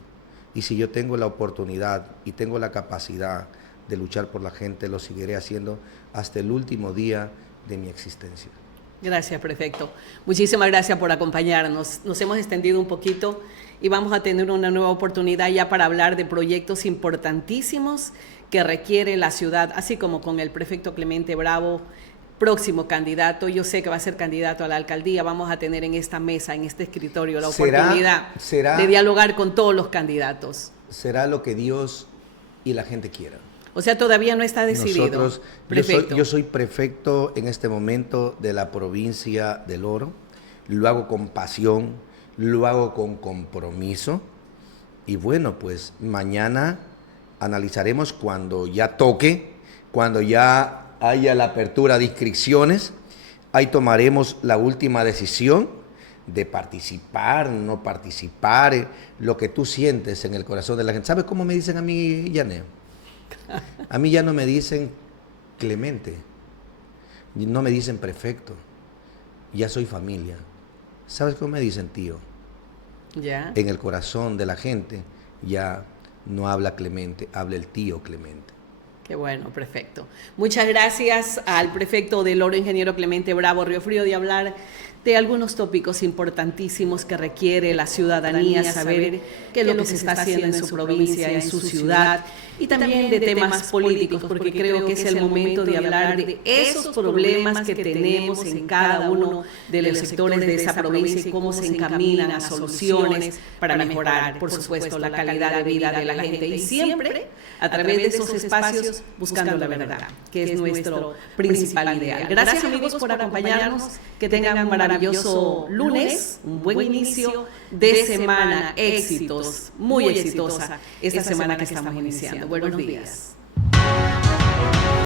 Y si yo tengo la oportunidad y tengo la capacidad de luchar por la gente, lo seguiré haciendo hasta el último día de mi existencia. Gracias, prefecto. Muchísimas gracias por acompañarnos. Nos hemos extendido un poquito y vamos a tener una nueva oportunidad ya para hablar de proyectos importantísimos que requiere la ciudad, así como con el prefecto Clemente Bravo, próximo candidato. Yo sé que va a ser candidato a la alcaldía. Vamos a tener en esta mesa, en este escritorio, la oportunidad de dialogar con todos los candidatos. Será lo que Dios y la gente quieran. O sea, todavía no está decidido. Yo soy prefecto en este momento de la provincia del Oro. Lo hago con pasión, lo hago con compromiso. Y bueno, pues mañana analizaremos cuando ya toque, cuando ya haya la apertura de inscripciones. Ahí tomaremos la última decisión de participar, no participar, lo que tú sientes en el corazón de la gente. ¿Sabes cómo me dicen a mí, Yané? A mí ya no me dicen Clemente, no me dicen prefecto, ya soy familia. ¿Sabes cómo me dicen tío? Ya. En el corazón de la gente ya no habla Clemente, habla el tío Clemente. Qué bueno, prefecto. Muchas gracias al prefecto del Oro, ingeniero Clemente Bravo Riofrío, de hablar de algunos tópicos importantísimos que requiere la ciudadanía saber qué es lo que se está haciendo en su provincia, en su ciudad, y también de temas políticos, porque creo que es el momento de hablar de esos problemas que tenemos en cada uno de los sectores de esa provincia y cómo se encaminan a soluciones para mejorar, por supuesto, la calidad de vida de la gente. Y siempre, a través de esos espacios, todos buscando la verdad, que es nuestro principal ideal. Gracias amigos por acompañarnos, que tengan un maravilloso lunes, un buen inicio de semana, éxitos, muy exitosa esta semana que estamos iniciando. Buenos días.